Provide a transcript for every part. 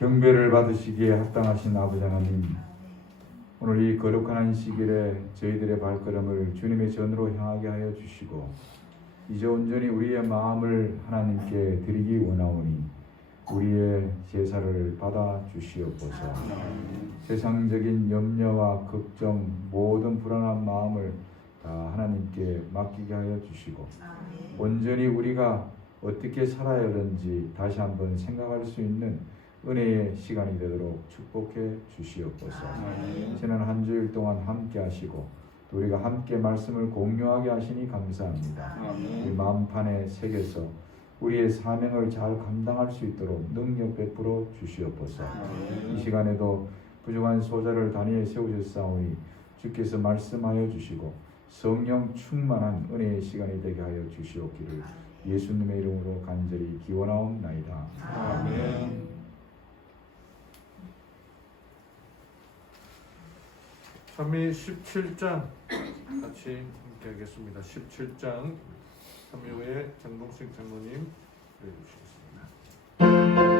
경배를 받으시기에 합당하신 아버지 하나님, 오늘 이 거룩한 안식일에 저희들의 발걸음을 주님의 전으로 향하게 하여 주시고 이제 온전히 우리의 마음을 하나님께 드리기 원하오니 우리의 제사를 받아 주시옵소서. 세상적인 염려와 걱정, 모든 불안한 마음을 다 하나님께 맡기게 하여 주시고 온전히 우리가 어떻게 살아야 하는지 다시 한번 생각할 수 있는 은혜의 시간이 되도록 축복해 주시옵소서. 지난 한 주일 동안 함께 하시고 또 우리가 함께 말씀을 공유하게 하시니 감사합니다. 우리 마음판에 새겨서 우리의 사명을 잘 감당할 수 있도록 능력 베풀어 주시옵소서. 이 시간에도 부족한 소자를 단위에 세우셨사오니 주께서 말씀하여 주시고 성령 충만한 은혜의 시간이 되게 하여 주시옵기를 예수님의 이름으로 간절히 기원하옵나이다. 아멘. 찬미 17장 같이 함께 하겠습니다. 17장 찬미호의 장동식 장로님 해주시겠습니다.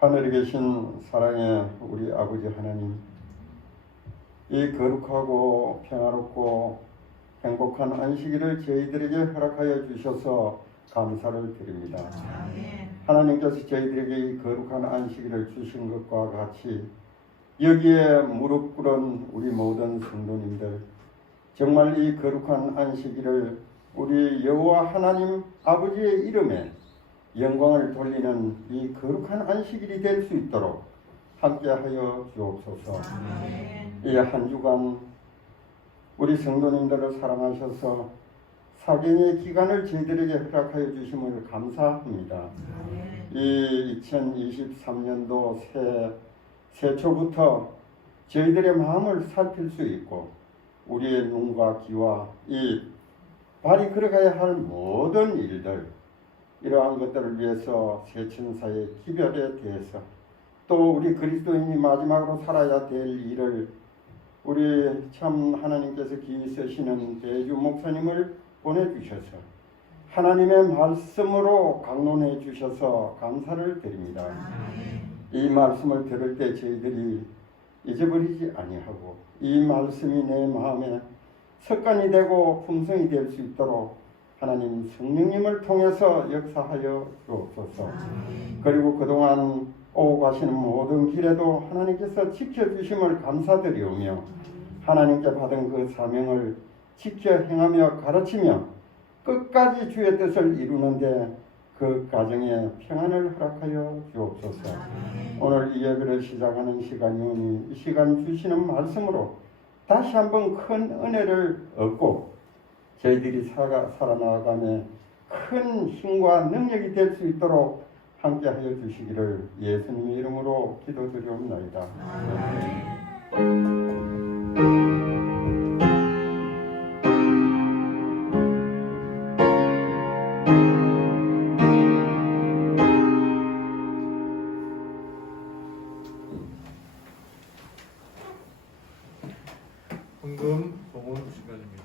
하늘에 계신 사랑의 우리 아버지 하나님, 이 거룩하고 평화롭고 행복한 안식일을 저희들에게 허락하여 주셔서 감사를 드립니다. 하나님께서 저희들에게 이 거룩한 안식일을 주신 것과 같이 여기에 무릎 꿇은 우리 모든 성도님들, 정말 이 거룩한 안식일을 우리 여호와 하나님 아버지의 이름에 영광을 돌리는 이 거룩한 안식일이 될 수 있도록 함께하여 주옵소서. 이 한 주간 우리 성도님들을 사랑하셔서 사경의 기간을 저희들에게 허락하여 주심을 감사합니다. 이 2023년도 새초부터 저희들의 마음을 살필 수 있고 우리의 눈과 귀와 이 발이 걸어가야 할 모든 일들, 이러한 것들을 위해서 세천사의 기별에 대해서 또 우리 그리스도인이 마지막으로 살아야 될 일을 우리 참 하나님께서 기이 쓰시는 대주 목사님을 보내주셔서 하나님의 말씀으로 강론해 주셔서 감사를 드립니다. 이 말씀을 들을 때 저희들이 잊어버리지 아니하고 이 말씀이 내 마음에 습관이 되고 품성이 될 수 있도록 하나님 성령님을 통해서 역사하여 주옵소서. 그리고 그동안 오고 가시는 모든 길에도 하나님께서 지켜주심을 감사드리오며 하나님께 받은 그 사명을 지켜 행하며 가르치며 끝까지 주의 뜻을 이루는데 그 가정에 평안을 허락하여 주옵소서. 오늘 이 예배를 시작하는 시간이 오니 이 시간 주시는 말씀으로 다시 한번 큰 은혜를 얻고 저희들이 살아나가며 큰 힘과 능력이 될 수 있도록 함께하여 주시기를 예수님의 이름으로 기도드리옵나이다. 헌금 봉헌 시간입니다.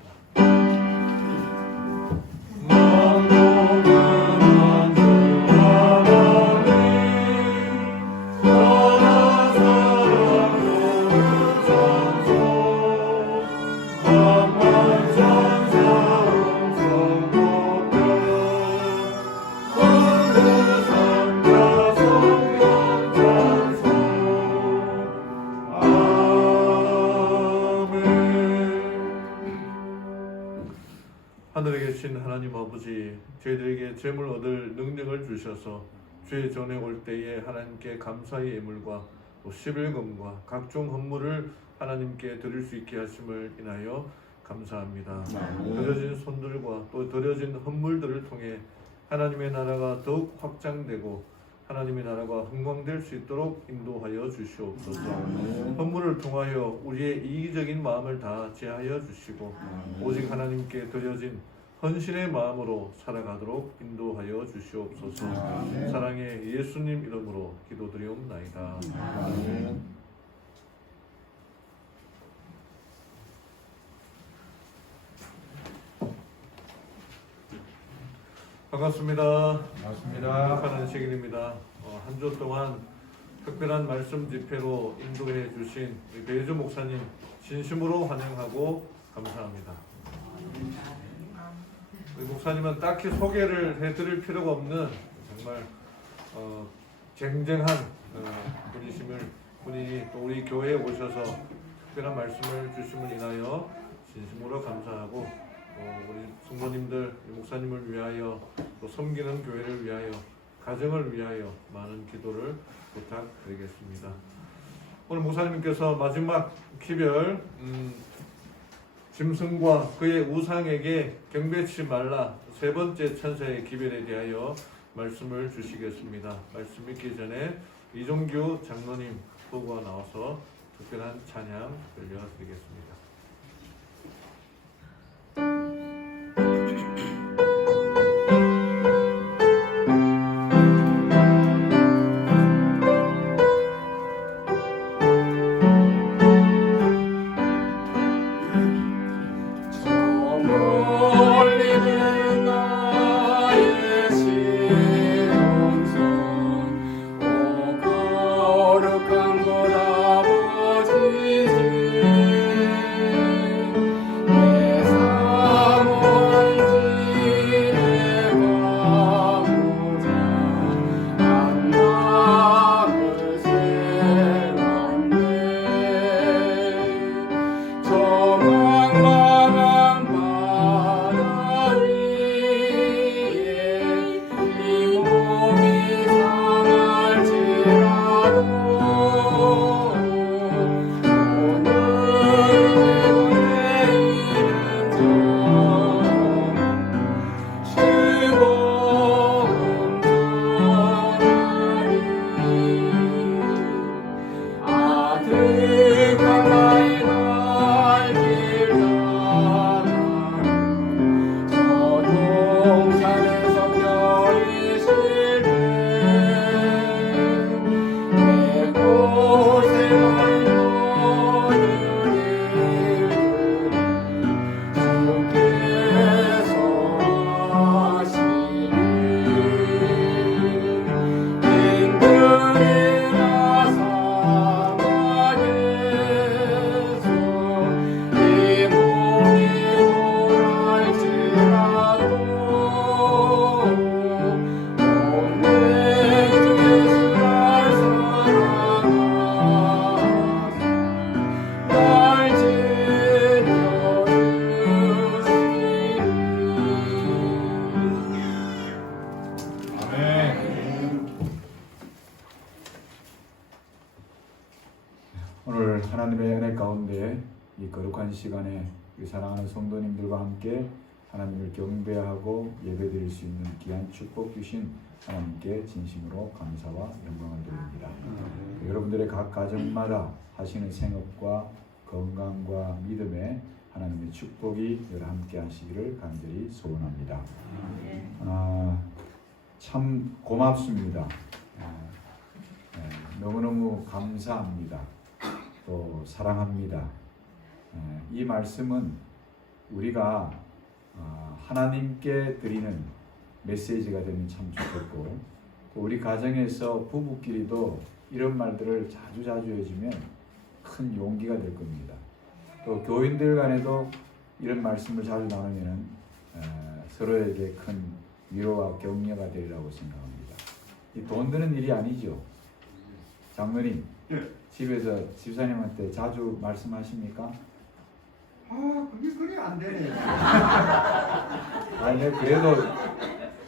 하늘에 계신 하나님 아버지, 저희들에게 재물 얻을 능력을 주셔서 주의 전에 올 때에 하나님께 감사의 예물과 또 11금과 각종 헌물을 하나님께 드릴 수 있게 하심을 인하여 감사합니다. 드려진 손들과 또 드려진 헌물들을 통해 하나님의 나라가 더욱 확장되고 하나님의 나라가 흥왕될 수 있도록 인도하여 주시옵소서. 헌물을 통하여 우리의 이기적인 마음을 다 제하여 주시고 오직 하나님께 드려진 헌신의 마음으로 살아가도록 인도하여 주시옵소서. 사랑의 예수님 이름으로 기도드리옵나이다. 반갑습니다. 반갑습니다. 축하하는 시간입니다. 한 주 동안 특별한 말씀 집회로 인도해 주신 우리 배주 목사님 진심으로 환영하고 감사합니다. 우리 목사님은 딱히 소개를 해드릴 필요가 없는 정말 쟁쟁한 분이 또 우리 교회에 오셔서 특별한 말씀을 주심을 인하여 진심으로 감사하고 우리 성도님들, 목사님을 위하여 또 섬기는 교회를 위하여 가정을 위하여 많은 기도를 부탁드리겠습니다. 오늘 목사님께서 마지막 기별 짐승과 그의 우상에게 경배치 말라 세 번째 천사의 기별에 대하여 말씀을 주시겠습니다. 말씀 읽기 전에 이종규 장로님 후보가 나와서 특별한 찬양 들려드리겠습니다. 거룩한 것 아버지지 이 거룩한 시간에 우리 사랑하는 성도님들과 함께 하나님을 경배하고 예배드릴 수 있는 귀한 축복 주신 하나님께 진심으로 감사와 영광을 드립니다. 여러분들의 각 가정마다 하시는 생업과 건강과 믿음에 하나님의 축복이 여러 함께 하시기를 간절히 소원합니다. 참 고맙습니다. 너무너무 감사합니다. 또 사랑합니다. 이 말씀은 우리가 하나님께 드리는 메시지가 되면 참 좋겠고, 또 우리 가정에서 부부끼리도 이런 말들을 자주 해주면 큰 용기가 될 겁니다. 또 교인들 간에도 이런 말씀을 자주 나누면 서로에게 큰 위로와 격려가 되리라고 생각합니다. 이 돈 드는 일이 아니죠. 장로님, 집에서 집사님한테 자주 말씀하십니까? 그게 그리 안 되네. 아니, 그래도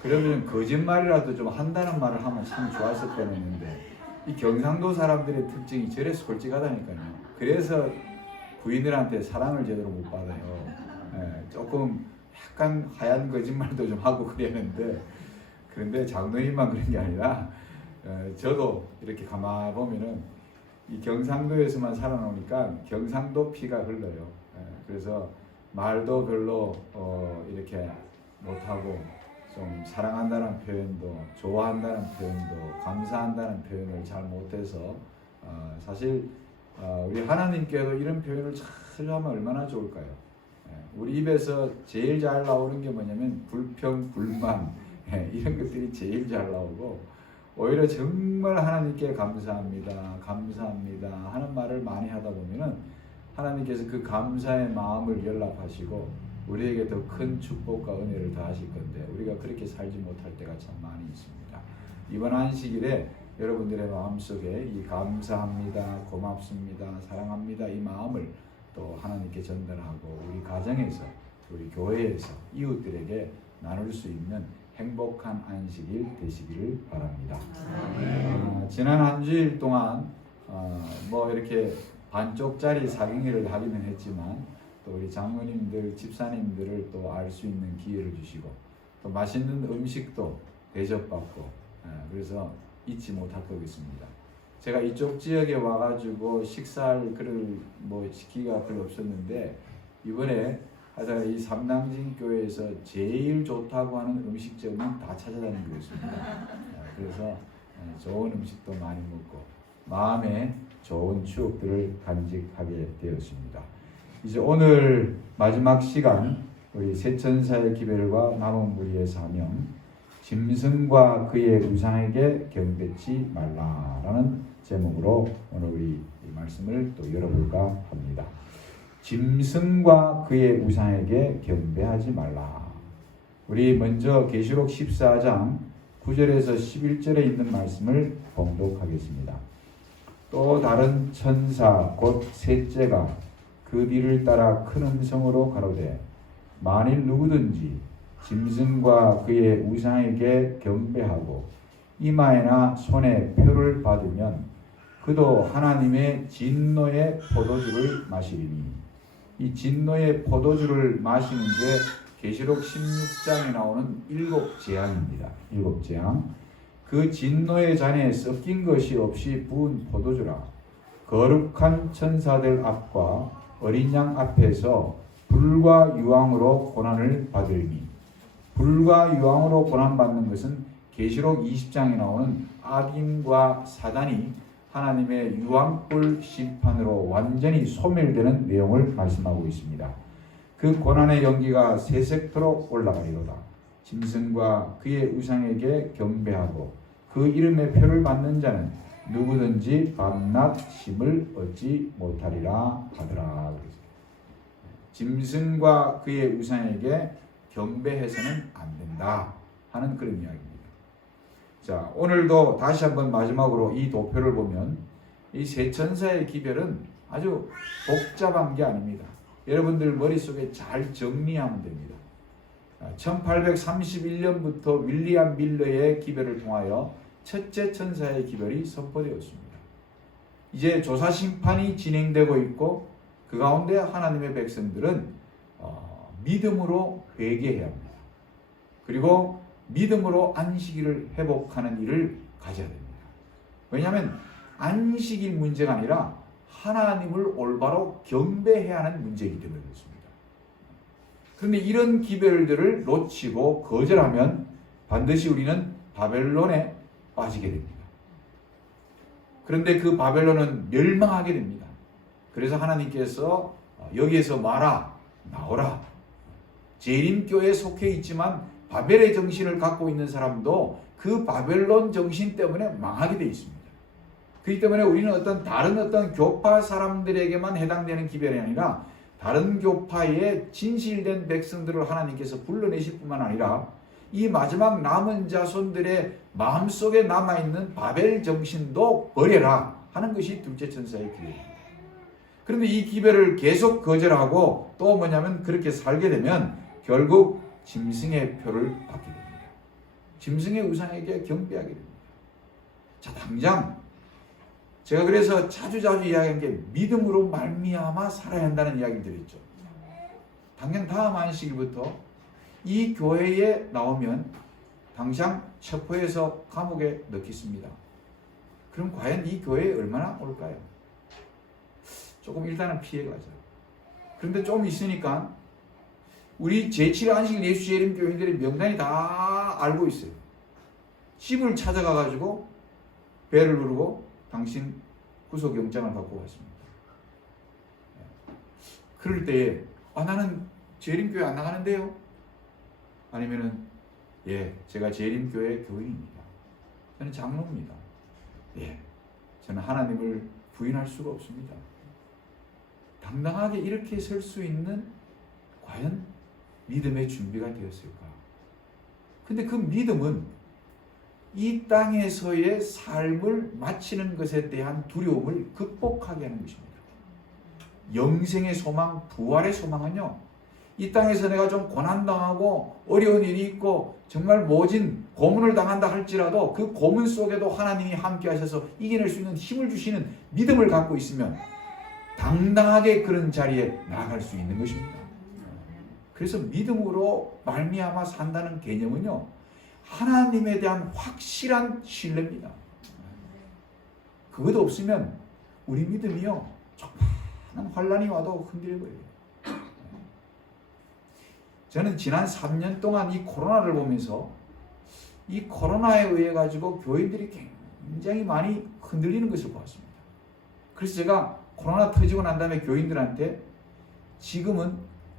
그러면 거짓말이라도 좀 한다는 말을 하면 참 좋았을 뻔했는데, 이 경상도 사람들의 특징이 저래서 솔직하다니까요. 그래서 부인들한테 사랑을 제대로 못 받아요. 조금 약간 하얀 거짓말도 좀 하고 그랬는데, 그런데 장로님만 그런 게 아니라 저도 이렇게 가만 보면은 이 경상도에서만 살아나오니까 경상도 피가 흘러요. 그래서 말도 별로 이렇게 못하고, 좀 사랑한다는 표현도, 좋아한다는 표현도, 감사한다는 표현을 잘 못해서 사실 우리 하나님께도 이런 표현을 잘 하면 얼마나 좋을까요? 우리 입에서 제일 잘 나오는 게 뭐냐면 불평, 불만 이런 것들이 제일 잘 나오고, 오히려 정말 하나님께 감사합니다, 감사합니다 하는 말을 많이 하다 보면은 하나님께서 그 감사의 마음을 연락하시고 우리에게 더 큰 축복과 은혜를 더하실 건데, 우리가 그렇게 살지 못할 때가 참 많이 있습니다. 이번 안식일에 여러분들의 마음속에 이 감사합니다, 고맙습니다, 사랑합니다 이 마음을 또 하나님께 전달하고, 우리 가정에서, 우리 교회에서 이웃들에게 나눌 수 있는 행복한 안식일 되시기를 바랍니다. 지난 한 주일 동안 뭐 이렇게 반쪽짜리 사경회를 하기는 했지만, 또 우리 장로님들, 집사님들을 또 알 수 있는 기회를 주시고, 또 맛있는 음식도 대접받고, 그래서 잊지 못할 것 있습니다. 제가 이쪽 지역에 와가지고 식사할 그릇 뭐 시키기가 별로 없었는데, 이번에 하여튼 이 삼당진 교회에서 제일 좋다고 하는 음식점은 다 찾아다니고 있습니다. 그래서 좋은 음식도 많이 먹고 마음에 좋은 추억들을 간직하게 되었습니다. 이제 오늘 마지막 시간, 우리 세천사의 기별과 남은 무리의 사명, 짐승과 그의 우상에게 경배치 말라라는 제목으로 오늘 우리 이 말씀을 또 열어볼까 합니다. 짐승과 그의 우상에게 경배하지 말라. 우리 먼저 계시록 14장 9절에서 11절에 있는 말씀을 봉독하겠습니다. 또 다른 천사 곧 셋째가 그 뒤를 따라 큰 음성으로 가로되, 만일 누구든지 짐승과 그의 우상에게 경배하고 이마에나 손에 표를 받으면 그도 하나님의 진노의 포도주를 마시리니, 이 진노의 포도주를 마시는 게 계시록 16장에 나오는 7재앙입니다. 7재앙. 그 진노의 잔에 섞인 것이 없이 부은 포도주라. 거룩한 천사들 앞과 어린 양 앞에서 불과 유황으로 고난을 받으리니, 불과 유황으로 고난받는 것은 계시록 20장에 나오는 악인과 사단이 하나님의 유황불 심판으로 완전히 소멸되는 내용을 말씀하고 있습니다. 그 고난의 연기가 세색토록 올라가리로다. 짐승과 그의 우상에게 경배하고 그 이름의 표를 받는 자는 누구든지 밤낮 쉼을 얻지 못하리라 하더라. 짐승과 그의 우상에게 경배해서는 안 된다 하는 그런 이야기입니다. 자, 오늘도 다시 한번 마지막으로 이 도표를 보면 이 세 천사의 기별은 아주 복잡한 게 아닙니다. 여러분들 머릿속에 잘 정리하면 됩니다. 1831년부터 윌리엄 밀러의 기별을 통하여 첫째 천사의 기별이 선포되었습니다. 이제 조사 심판이 진행되고 있고 그 가운데 하나님의 백성들은 믿음으로 회개해야 합니다. 그리고 믿음으로 안식일을 회복하는 일을 가져야 됩니다. 왜냐하면 안식일 문제가 아니라 하나님을 올바로 경배해야 하는 문제이기 때문에 그렇습니다. 그런데 이런 기별들을 놓치고 거절하면 반드시 우리는 바벨론에 빠지게 됩니다. 그런데 그 바벨론은 멸망하게 됩니다. 그래서 하나님께서 여기에서 나오라. 재림교에 속해 있지만 바벨의 정신을 갖고 있는 사람도 그 바벨론 정신 때문에 망하게 되어 있습니다. 그렇기 때문에 우리는 다른 어떤 교파 사람들에게만 해당되는 기별이 아니라 다른 교파의 진실된 백성들을 하나님께서 불러내실 뿐만 아니라 이 마지막 남은 자손들의 마음속에 남아있는 바벨 정신도 버려라 하는 것이 둘째 천사의 기별입니다. 그런데 이 기별을 계속 거절하고 또 뭐냐면 그렇게 살게 되면 결국 짐승의 표를 받게 됩니다. 짐승의 우상에게 경배하게 됩니다. 자, 당장 제가 그래서 자주 이야기한 게 믿음으로 말미암아 살아야 한다는 이야기를 드렸죠. 당장 다음 안식일부터 이 교회에 나오면 당장 체포해서 감옥에 넣겠습니다. 그럼 과연 이 교회에 얼마나 올까요? 조금 일단은 피해가죠. 그런데 좀 있으니까 우리 제7 안식일 예수 재림 교인들의 명단이 다 알고 있어요. 집을 찾아가가지고 배를 누르고 당신 구속영장을 받고 왔습니다. 그럴 때에 나는 재림교회 안 나가는데요? 아니면은 제가 재림교회 교인입니다. 저는 장로입니다. 저는 하나님을 부인할 수가 없습니다. 당당하게 이렇게 설 수 있는 과연 믿음의 준비가 되었을까? 근데 그 믿음은 이 땅에서의 삶을 마치는 것에 대한 두려움을 극복하게 하는 것입니다. 영생의 소망, 부활의 소망은요, 이 땅에서 내가 좀 고난당하고 어려운 일이 있고 정말 모진 고문을 당한다 할지라도 그 고문 속에도 하나님이 함께 하셔서 이겨낼 수 있는 힘을 주시는 믿음을 갖고 있으면 당당하게 그런 자리에 나아갈 수 있는 것입니다. 그래서 믿음으로 말미암아 산다는 개념은요, 하나님에 대한 확실한 신뢰입니다. 그것도 없으면 우리 믿음이요, 조그마한 환란이 와도 흔들려버려요. 저는 지난 3년 동안 이 코로나를 보면서 이 코로나에 의해 가지고 교인들이 굉장히 많이 흔들리는 것을 보았습니다. 그래서 제가 코로나 터지고 난 다음에 교인들한테 지금은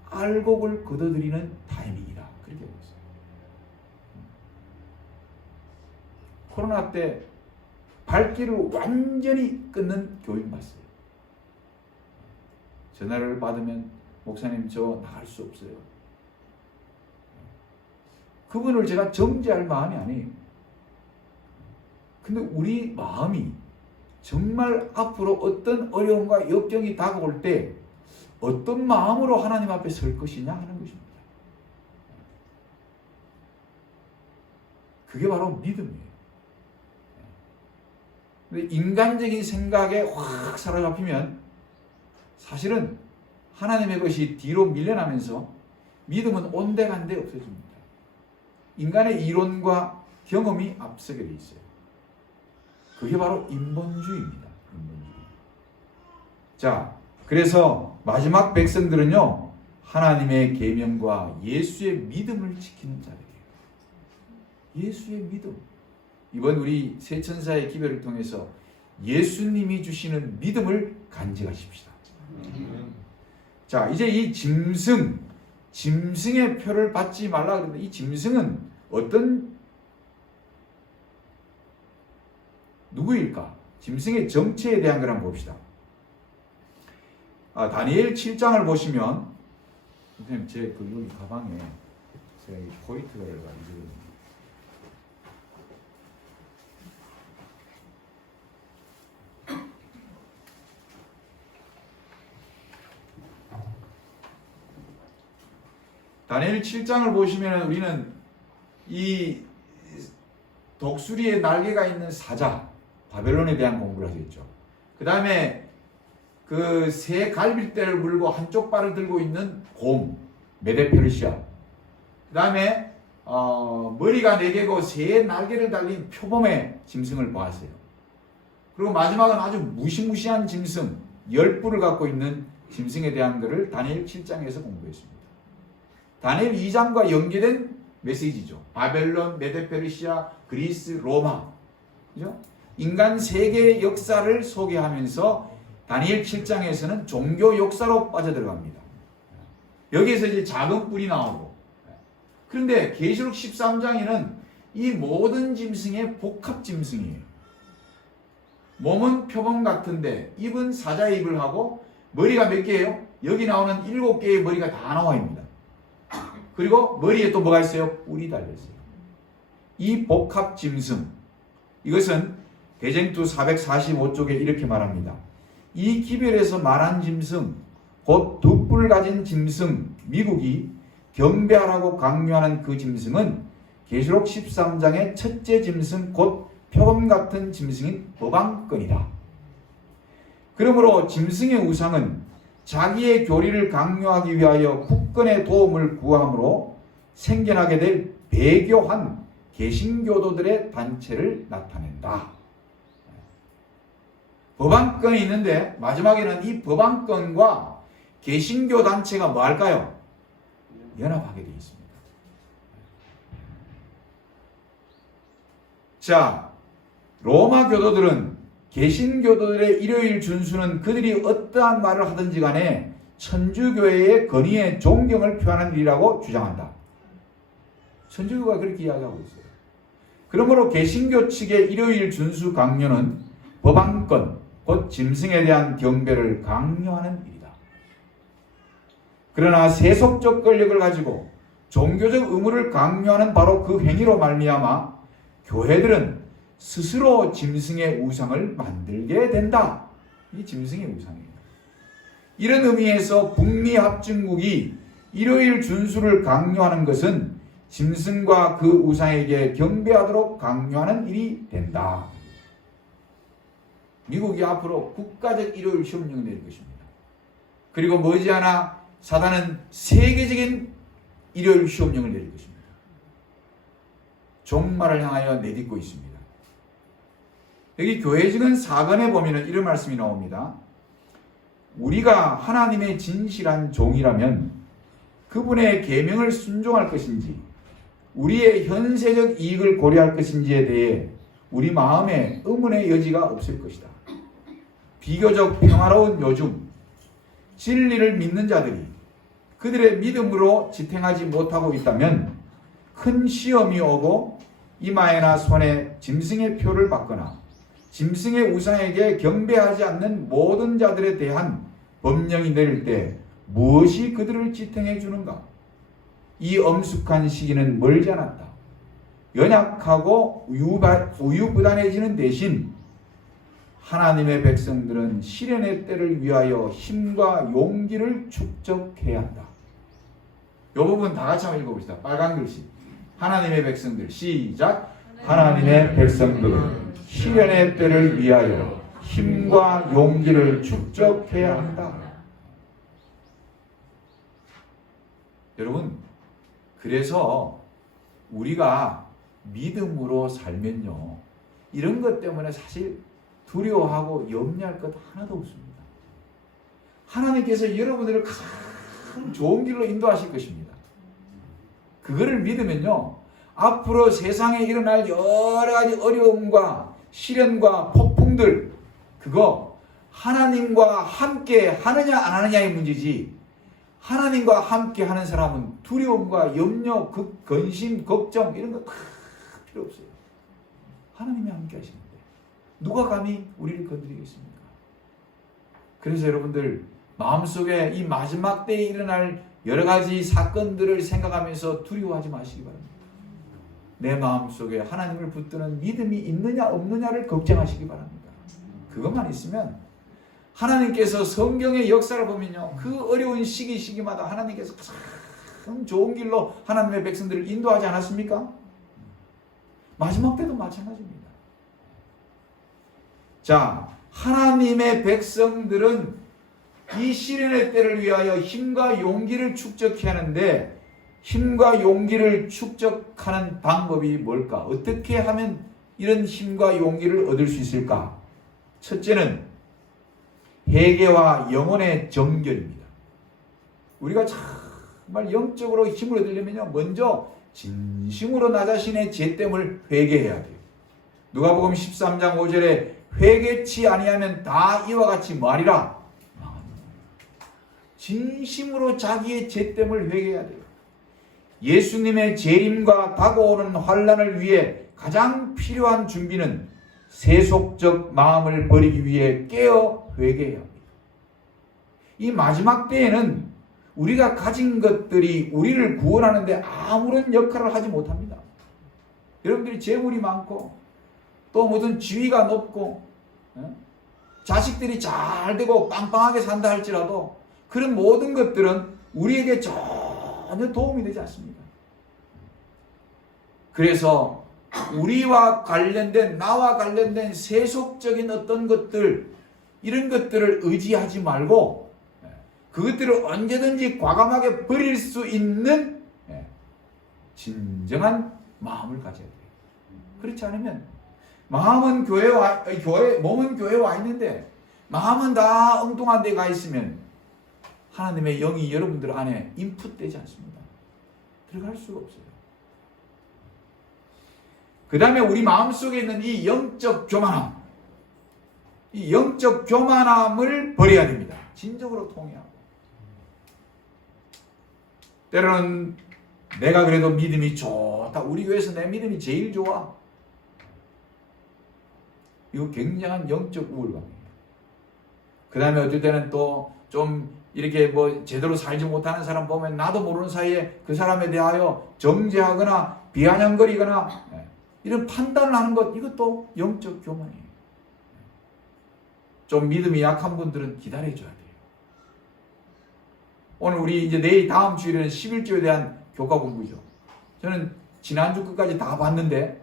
알곡을 걷어들이는 타이밍이다, 그렇게 보았어요. 코로나 때 발길을 완전히 끊는 교인 봤어요. 전화를 받으면 목사님 저 나갈 수 없어요. 그분을 제가 정죄할 마음이 아니에요. 근데 우리 마음이 정말 앞으로 어떤 어려움과 역경이 다가올 때 어떤 마음으로 하나님 앞에 설 것이냐 하는 것입니다. 그게 바로 믿음이에요. 근데 인간적인 생각에 확 사로잡히면 사실은 하나님의 것이 뒤로 밀려나면서 믿음은 온데간데 없어집니다. 인간의 이론과 경험이 앞서게 돼 있어요. 그게 바로 인본주의입니다. 인본주의. 자, 그래서 마지막 백성들은요, 하나님의 계명과 예수의 믿음을 지키는 자들이에요. 예수의 믿음. 이번 우리 세 천사의 기별을 통해서 예수님이 주시는 믿음을 간직하십시다. 자, 이제 이 짐승의 표를 받지 말라 그러는데, 이 짐승은 어떤 누구일까? 짐승의 정체에 대한 걸 한번 봅시다. 다니엘 7장을 보시면, 선생님 제 여기 가방에 제가 이 포인트가 가지고 다니엘 7장을 보시면 우리는 이 독수리의 날개가 있는 사자 바벨론에 대한 공부를 하겠죠. 그 다음에 그 새 갈빗대를 물고 한쪽 발을 들고 있는 곰, 메데페르시아. 그 다음에 머리가 4개고 새 날개를 달린 표범의 짐승을 보았어요. 그리고 마지막은 아주 무시무시한 짐승, 10뿔을 갖고 있는 짐승에 대한 것을 다니엘 7장에서 공부했습니다. 다니엘 2장과 연계된 메시지죠. 바벨론, 메데페르시아, 그리스, 로마. 그죠? 인간 세계의 역사를 소개하면서 다니엘 7장에서는 종교 역사로 빠져들어갑니다. 여기에서 이제 작은 뿔이 나오고. 그런데 계시록 13장에는 이 모든 짐승의 복합 짐승이에요. 몸은 표범 같은데 입은 사자의 입을 하고 머리가 몇 개예요? 여기 나오는 7개의 머리가 다 나와 있습니다. 그리고 머리에 또 뭐가 있어요? 뿔이 달려있어요. 이 복합 짐승, 이것은 대쟁투 445쪽에 이렇게 말합니다. 이 기별에서 말한 짐승, 곧 2뿔 가진 짐승, 미국이 경배하라고 강요하는 그 짐승은 계시록 13장의 첫째 짐승, 곧 표범 같은 짐승인 법왕권이다. 그러므로 짐승의 우상은 자기의 교리를 강요하기 위하여 국권의 도움을 구함으로 생겨나게 될 배교한 개신교도들의 단체를 나타낸다. 법왕권이 있는데 마지막에는 이 법왕권과 개신교 단체가 뭐 할까요? 연합하게 되어 있습니다. 자, 로마 교도들은 개신교도들의 일요일 준수는 그들이 어떠한 말을 하든지 간에 천주교회의 권위에 존경을 표하는 일이라고 주장한다. 천주교가 그렇게 이야기하고 있어요. 그러므로 개신교 측의 일요일 준수 강요는 법왕권, 곧 짐승에 대한 경배를 강요하는 일이다. 그러나 세속적 권력을 가지고 종교적 의무를 강요하는 바로 그 행위로 말미암아 교회들은 스스로 짐승의 우상을 만들게 된다. 이 짐승의 우상이에요. 이런 의미에서 북미 합중국이 일요일 준수를 강요하는 것은 짐승과 그 우상에게 경배하도록 강요하는 일이 된다. 미국이 앞으로 국가적 일요일 시험령을 내릴 것입니다. 그리고 머지않아 사단은 세계적인 일요일 시험령을 내릴 것입니다. 종말을 향하여 내딛고 있습니다. 여기 교회증언 4권에 보면 이런 말씀이 나옵니다. 우리가 하나님의 진실한 종이라면 그분의 계명을 순종할 것인지 우리의 현세적 이익을 고려할 것인지에 대해 우리 마음에 의문의 여지가 없을 것이다. 비교적 평화로운 요즘 진리를 믿는 자들이 그들의 믿음으로 지탱하지 못하고 있다면 큰 시험이 오고 이마에나 손에 짐승의 표를 받거나 짐승의 우상에게 경배하지 않는 모든 자들에 대한 법령이 내릴 때 무엇이 그들을 지탱해 주는가? 이 엄숙한 시기는 멀지 않았다. 연약하고 우유부단해지는 대신 하나님의 백성들은 시련의 때를 위하여 힘과 용기를 축적해야 한다. 이 부분 다 같이 한번 읽어봅시다. 빨간 글씨. 하나님의 백성들. 시작. 하나님의 백성들은 시련의 때를 위하여 힘과 용기를 축적해야 한다. 여러분, 그래서 우리가 믿음으로 살면요, 이런 것 때문에 사실 두려워하고 염려할 것 하나도 없습니다. 하나님께서 여러분들을 참 좋은 길로 인도하실 것입니다. 그거를 믿으면요, 앞으로 세상에 일어날 여러 가지 어려움과 시련과 폭풍들, 그거 하나님과 함께 하느냐 안 하느냐의 문제지, 하나님과 함께 하는 사람은 두려움과 염려, 근심, 걱정 이런 거 다 필요 없어요. 하나님이 함께 하시는데 누가 감히 우리를 건드리겠습니까? 그래서 여러분들 마음속에 이 마지막 때에 일어날 여러 가지 사건들을 생각하면서 두려워하지 마시기 바랍니다. 내 마음속에 하나님을 붙드는 믿음이 있느냐 없느냐를 걱정하시기 바랍니다. 그것만 있으면 하나님께서 성경의 역사를 보면요, 그 어려운 시기마다 하나님께서 참 좋은 길로 하나님의 백성들을 인도하지 않았습니까? 마지막 때도 마찬가지입니다. 자, 하나님의 백성들은 이 시련의 때를 위하여 힘과 용기를 축적해야 하는데 힘과 용기를 축적하는 방법이 뭘까? 어떻게 하면 이런 힘과 용기를 얻을 수 있을까? 첫째는 회개와 영혼의 정결입니다. 우리가 정말 영적으로 힘을 얻으려면요, 먼저 진심으로 나 자신의 죄됨을 회개해야 돼요. 누가복음 13장 5절에 회개치 아니하면 다 이와 같이 말이라. 진심으로 자기의 죄됨을 회개해야 돼요. 예수님의 재림과 다가오는 환난을 위해 가장 필요한 준비는 세속적 마음을 버리기 위해 깨어 회개해야 합니다. 이 마지막 때에는 우리가 가진 것들이 우리를 구원하는데 아무런 역할을 하지 못합니다. 여러분들이 재물이 많고 또 무슨 지위가 높고 자식들이 잘 되고 빵빵하게 산다 할지라도 그런 모든 것들은 우리에게 전혀 도움이 되지 않습니다. 그래서 우리와 관련된, 나와 관련된 세속적인 어떤 것들, 이런 것들을 의지하지 말고 그것들을 언제든지 과감하게 버릴 수 있는 진정한 마음을 가져야 돼요. 그렇지 않으면 몸은 교회에 와 있는데 마음은 다 엉뚱한 데 가 있으면 하나님의 영이 여러분들 안에 인풋되지 않습니다. 들어갈 수가 없어요. 그 다음에 우리 마음속에 있는 이 영적 교만함, 이 영적 교만함을 버려야 됩니다. 진정으로 통회하고. 때로는 내가 그래도 믿음이 좋다. 우리 교회에서 내 믿음이 제일 좋아. 이거 굉장한 영적 우울감이에요. 그 다음에 어떨 때는 또 좀 이렇게 뭐 제대로 살지 못하는 사람 보면 나도 모르는 사이에 그 사람에 대하여 정죄하거나 비아냥거리거나 이런 판단을 하는 것, 이것도 영적 교만이에요. 좀 믿음이 약한 분들은 기다려줘야 돼요. 오늘 우리 이제 내일 다음 주일에는 11조에 대한 교과 공부죠. 저는 지난주 끝까지 다 봤는데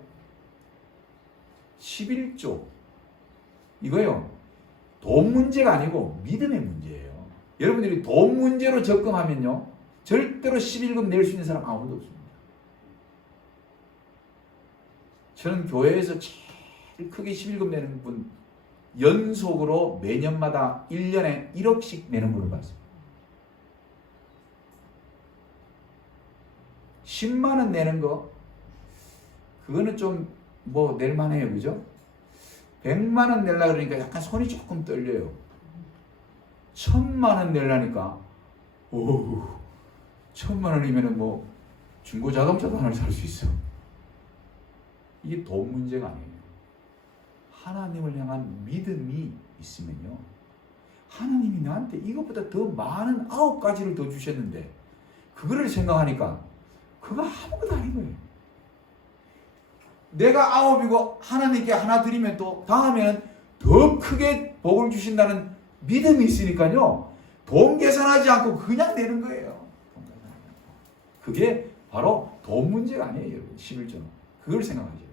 11조 이거요, 돈 문제가 아니고 믿음의 문제예요. 여러분들이 돈 문제로 접근하면요 절대로 11금 낼 수 있는 사람 아무도 없습니다. 저는 교회에서 제일 크게 11금 내는 분 연속으로 매년마다 1년에 1억씩 내는 분을 봤습니다. 10만 원 내는 거 그거는 좀 뭐 낼만해요. 그죠? 100만 원 내려고 그러니까 약간 손이 조금 떨려요. 1000만 원 내려니까 오, 1000만 원이면 뭐 중고 자동차도 하나를 살 수 있어. 이게 돈 문제가 아니에요. 하나님을 향한 믿음이 있으면요, 하나님이 나한테 이것보다 더 많은 9가지를 더 주셨는데 그거를 생각하니까 그거 아무것도 아닌 거예요. 내가 9이고 하나님께 하나 드리면 또 다음에는 더 크게 복을 주신다는 믿음이 있으니까요, 돈 계산하지 않고 그냥 내는 거예요. 그게 바로 돈 문제가 아니에요. 여러분 11조는 그걸 생각하셔야 돼요.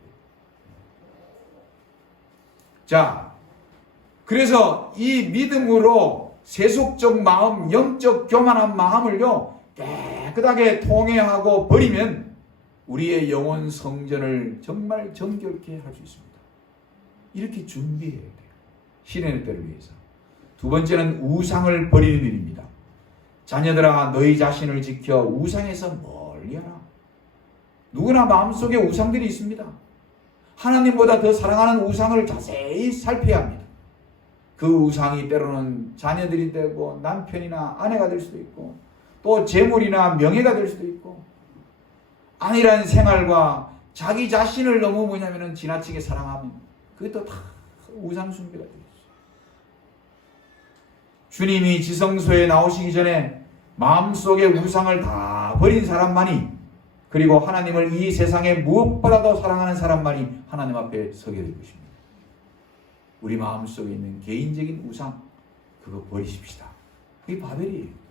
자, 그래서 이 믿음으로 세속적 마음, 영적 교만한 마음을요 깨끗하게 통회하고 버리면 우리의 영혼 성전을 정말 정결케 할 수 있습니다. 이렇게 준비해야 돼요. 시련의 때를 위해서. 두 번째는 우상을 버리는 일입니다. 자녀들아, 너희 자신을 지켜 우상에서 멀리하라. 누구나 마음속에 우상들이 있습니다. 하나님보다 더 사랑하는 우상을 자세히 살펴야 합니다. 그 우상이 때로는 자녀들이 되고 남편이나 아내가 될 수도 있고 또 재물이나 명예가 될 수도 있고, 안일한 생활과 자기 자신을 너무 뭐냐면은 지나치게 사랑하면 그것도 다 우상 숭배가 되죠. 주님이 지성소에 나오시기 전에 마음속에 우상을 다 버린 사람만이, 그리고 하나님을 이 세상에 무엇보다도 사랑하는 사람만이 하나님 앞에 서게 될 것입니다. 우리 마음속에 있는 개인적인 우상, 그거 버리십시다. 그게 바벨이에요.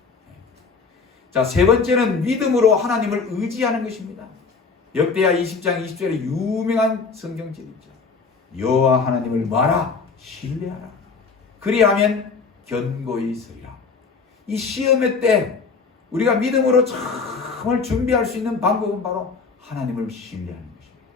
자, 세 번째는 믿음으로 하나님을 의지하는 것입니다. 역대하 20장 20절에 유명한 성경절이 있죠. 여호와 하나님을 말아 신뢰하라. 그리하면 견고히 서리라. 이 시험의 때 우리가 믿음으로 정말 준비할 수 있는 방법은 바로 하나님을 신뢰하는 것입니다.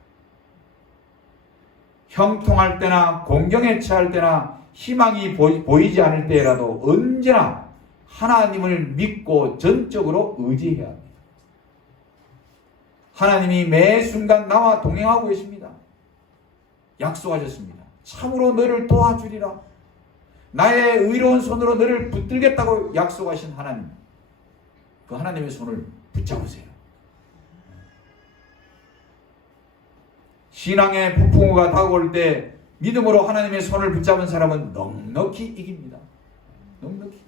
형통할 때나 공경에 처할 때나 희망이 보이지 않을 때라도 언제나 하나님을 믿고 전적으로 의지해야 합니다. 하나님이 매 순간 나와 동행하고 계십니다. 약속하셨습니다. 참으로 너를 도와주리라. 나의 의로운 손으로 너를 붙들겠다고 약속하신 하나님. 그 하나님의 손을 붙잡으세요. 신앙의 폭풍우가 다가올 때 믿음으로 하나님의 손을 붙잡은 사람은 넉넉히 이깁니다. 넉넉히.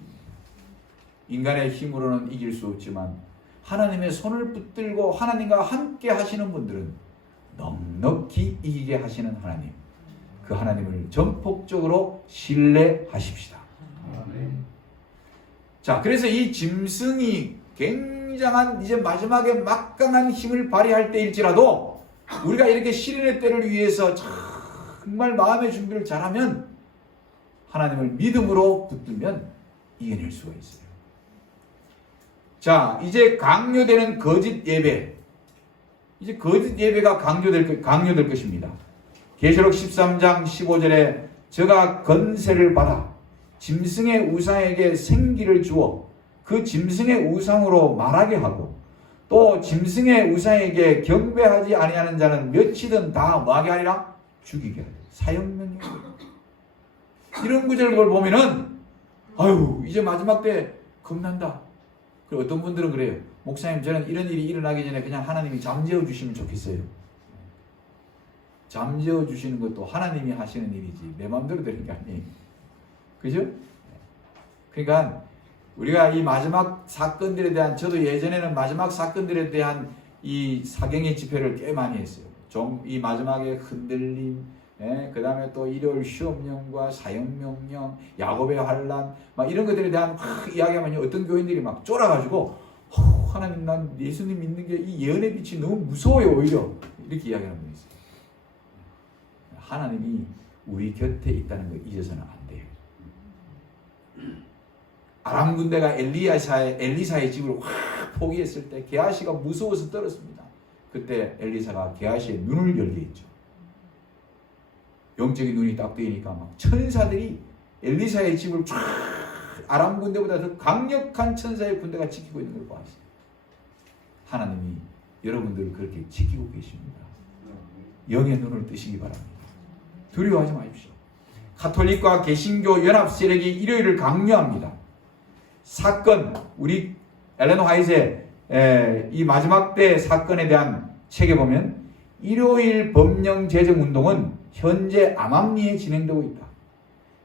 인간의 힘으로는 이길 수 없지만 하나님의 손을 붙들고 하나님과 함께 하시는 분들은 넉넉히 이기게 하시는 하나님. 그 하나님을 전폭적으로 신뢰하십시다. 자, 그래서 이 짐승이 굉장한 이제 마지막에 막강한 힘을 발휘할 때일지라도 우리가 이렇게 시련의 때를 위해서 정말 마음의 준비를 잘하면 하나님을 믿음으로 붙들면 이겨낼 수가 있어요. 자, 이제 강요되는 거짓 예배. 이제 거짓 예배가 강요될 것입니다. 계시록 13장 15절에 저가 건세를 받아 짐승의 우상에게 생기를 주어 그 짐승의 우상으로 말하게 하고 또 짐승의 우상에게 경배하지 아니하는 자는 몇이든 다 뭐하게 하리라? 죽이게 하리라. 사형명령. 이런 구절을 보면은 아유 이제 마지막 때 겁난다. 그리고 어떤 분들은 그래요. 목사님 저는 이런 일이 일어나기 전에 그냥 하나님이 잠재워 주시면 좋겠어요. 잠재워 주시는 것도 하나님이 하시는 일이지 내 마음대로 되는 게 아니에요. 그죠? 그러니까 우리가 이 마지막 사건들에 대한 저도 예전에는 마지막 사건들에 대한 이 사경의 집회를 꽤 많이 했어요. 이 마지막에 흔들림, 그 다음에 또 일요일 시험령과 사형명령, 야곱의 환란, 막 이런 것들에 대한 이야기하면 어떤 교인들이 막 쫄아가지고 하나님 난 예수님 믿는 게 이 예언의 빛이 너무 무서워요 오히려 이렇게 이야기하는 분이 있어요. 하나님이 우리 곁에 있다는 걸 잊어서는 안 돼요. 아람 군대가 엘리사의 집을 확 포기했을 때 게하시가 무서워서 떨었습니다. 그때 엘리사가 게하시의 눈을 열게 했죠. 영적인 눈이 딱 뜨이니까 막 천사들이 엘리사의 집을 쫙 아람 군대보다 더 강력한 천사의 군대가 지키고 있는 걸 보았어요. 하나님이 여러분들을 그렇게 지키고 계십니다. 영의 눈을 뜨시기 바랍니다. 두려워하지 마십시오. 가톨릭과 개신교 연합 세력이 일요일을 강요합니다. 사건, 우리 엘렌 화이트의 이 마지막 때 사건에 대한 책에 보면 일요일 법령 제정 운동은 현재 암암리에 진행되고 있다.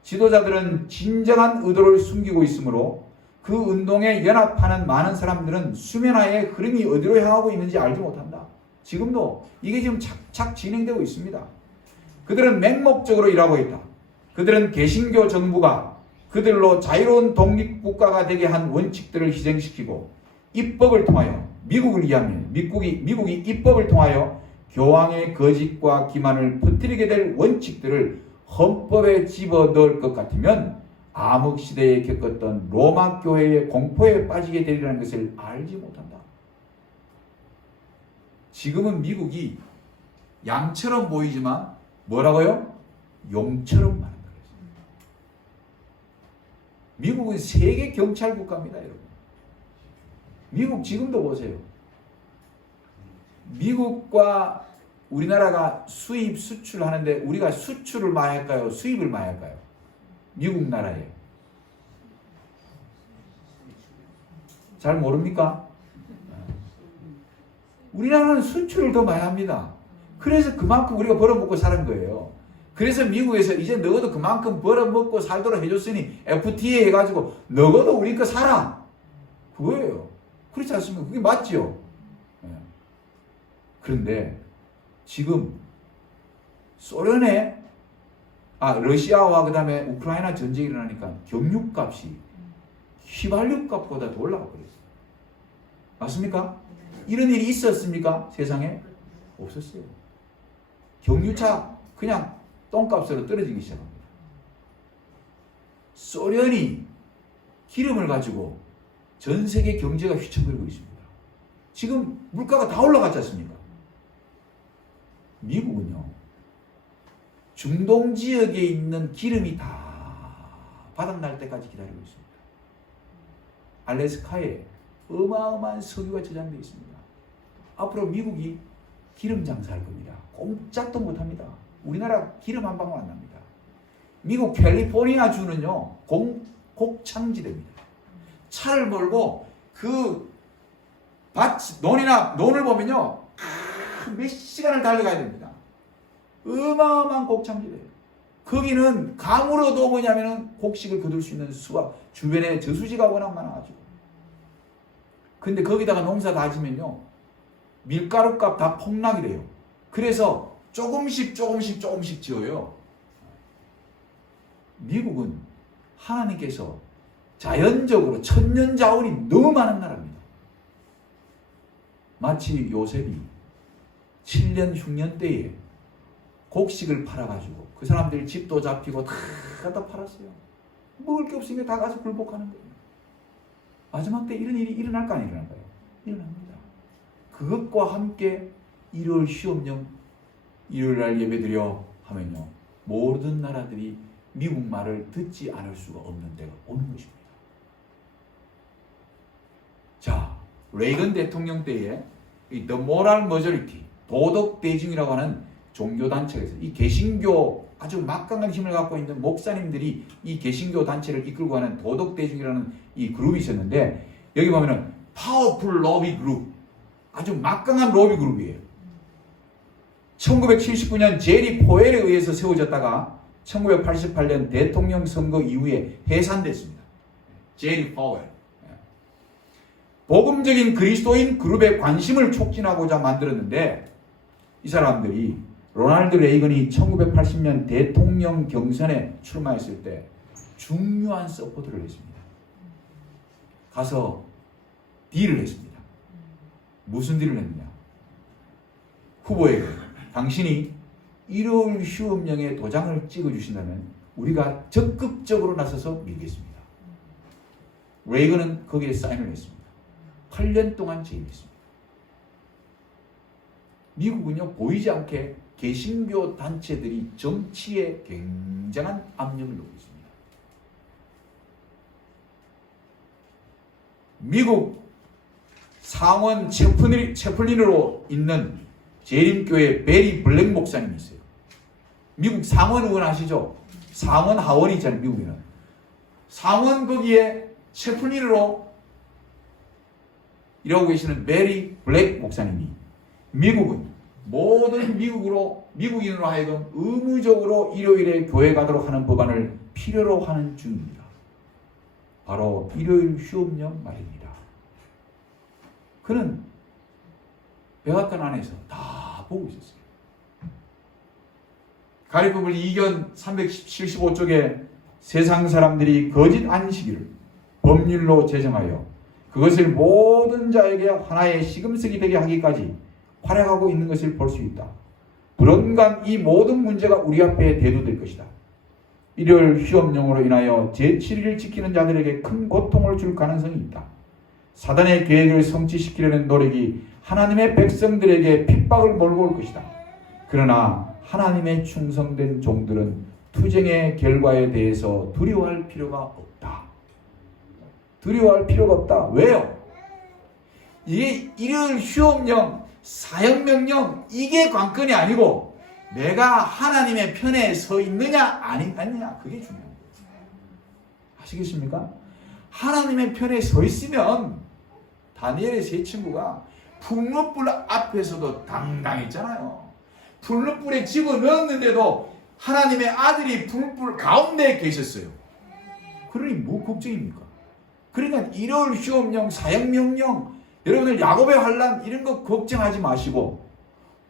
지도자들은 진정한 의도를 숨기고 있으므로 그 운동에 연합하는 많은 사람들은 수면하에 흐름이 어디로 향하고 있는지 알지 못한다. 지금도 이게 지금 착착 진행되고 있습니다. 그들은 맹목적으로 일하고 있다. 그들은 개신교 정부가 그들로 자유로운 독립국가가 되게 한 원칙들을 희생시키고 입법을 통하여 미국을 이해하면 미국이 입법을 통하여 교황의 거짓과 기만을 퍼뜨리게 될 원칙들을 헌법에 집어넣을 것 같으면 암흑시대에 겪었던 로마 교회의 공포에 빠지게 되리라는 것을 알지 못한다. 지금은 미국이 양처럼 보이지만 뭐라고요? 용처럼 말한다. 미국은 세계 경찰 국가입니다, 여러분. 미국 지금도 보세요. 미국과 우리나라가 수입 수출하는데 우리가 수출을 많이 할까요? 수입을 많이 할까요? 미국 나라에. 잘 모릅니까? 우리나라는 수출을 더 많이 합니다. 그래서 그만큼 우리가 벌어먹고 사는 거예요. 그래서 미국에서 이제 너도 그만큼 벌어먹고 살도록 해줬으니 FTA 해가지고 너도 우리 거 사라. 그거예요. 그렇지 않습니까? 그게 맞죠? 그런데 지금 러시아와 그 다음에 우크라이나 전쟁이 일어나니까 경유값이 휘발유값보다 더 올라가 버렸어요. 맞습니까? 이런 일이 있었습니까? 세상에? 없었어요. 경유차 그냥 똥값으로 떨어지기 시작합니다. 소련이 기름을 가지고 전 세계 경제가 휘청거리고 있습니다. 지금 물가가 다 올라갔지 않습니까? 미국은요, 중동 지역에 있는 기름이 다 바닥날 때까지 기다리고 있습니다. 알래스카에 어마어마한 석유가 저장되어 있습니다. 앞으로 미국이 기름 장사할 겁니다. 꼼짝도 못합니다. 우리나라 기름 한 방울 안 납니다. 미국 캘리포니아 주는요, 곡창지대입니다. 차를 몰고 그 논을 보면요, 몇 시간을 달려가야 됩니다. 어마어마한 곡창지대예요. 거기는 강으로도 뭐냐면은 곡식을 거둘 수 있는 수가 주변에 저수지가 워낙 많아가지고. 근데 거기다가 농사 다 지면요, 밀가루 값 다 폭락이 돼요. 그래서 조금씩 지어요. 미국은 하나님께서 자연적으로 천년 자원이 너무 많은 나라입니다. 마치 요셉이 7년 흉년 때에 곡식을 팔아가지고 그 사람들이 집도 잡히고 다 갖다 팔았어요. 먹을 게 없으니까 다 가서 굴복하는 거예요. 마지막 때 이런 일이 일어날까 안 일어날까요? 일어납니다. 그것과 함께 일요일 시험령, 일요일날 예배드려 하면요, 모든 나라들이 미국 말을 듣지 않을 수가 없는 때가 오는 것입니다. 자, 레이건 대통령 때에 이 The Moral Majority, 도덕 대중이라고 하는 종교 단체가 있어요. 이 개신교 아주 막강한 힘을 갖고 있는 목사님들이 이 개신교 단체를 이끌고 가는 도덕 대중이라는 이 그룹이 있었는데, 여기 보면은 파워풀 로비 그룹, 아주 막강한 로비 그룹이에요. 1979년 제리 포웰에 의해서 세워졌다가 1988년 대통령 선거 이후에 해산됐습니다. 제리 포웰. 복음적인 그리스도인 그룹의 관심을 촉진하고자 만들었는데, 이 사람들이 로널드 레이건이 1980년 대통령 경선에 출마했을 때 중요한 서포트를 했습니다. 가서 딜을 했습니다. 무슨 딜을 했느냐? 후보에게 당신이 일요일 시험령에 도장을 찍어주신다면 우리가 적극적으로 나서서 밀겠습니다. 레이건은 거기에 사인을 했습니다. 8년 동안 재임했습니다. 미국은요, 보이지 않게 개신교 단체들이 정치에 굉장한 압력을 놓고 있습니다. 미국 상원 채플린으로 있는 재림교회 베리 블랙 목사님이 있어요. 미국 상원 의원 아시죠? 상원 하원이 있잖아요, 미국에는. 상원 거기에 채플린으로 일하고 계시는 베리 블랙 목사님이 미국은 모든 미국인으로 하여금 의무적으로 일요일에 교회 가도록 하는 법안을 필요로 하는 중입니다. 바로 일요일 휴업령 말입니다. 그는 백악관 안에서 다 보고 있었어요. 가리법을 2견 375쪽에 세상 사람들이 거짓 안식일을 법률로 제정하여 그것을 모든 자에게 하나의 시금석이 되게 하기까지 활약하고 있는 것을 볼 수 있다. 불언간 이 모든 문제가 우리 앞에 대두될 것이다. 일요일 휴업령으로 인하여 제7일을 지키는 자들에게 큰 고통을 줄 가능성이 있다. 사단의 계획을 성취시키려는 노력이 하나님의 백성들에게 핍박을 몰고 올 것이다. 그러나 하나님의 충성된 종들은 투쟁의 결과에 대해서 두려워할 필요가 없다. 두려워할 필요가 없다. 왜요? 이게 일요일 휴업령, 사형명령, 이게 관건이 아니고 내가 하나님의 편에 서 있느냐 아니냐, 그게 중요한 거예요. 아시겠습니까? 하나님의 편에 서 있으면 다니엘의 세 친구가 풀무불 앞에서도 당당했잖아요. 풀무불에 집어넣었는데도 하나님의 아들이 풀무불 가운데에 계셨어요. 그러니 뭐 걱정입니까? 그러니까 일요일 휴업령, 사형명령, 여러분들 야곱의 환난 이런 거 걱정하지 마시고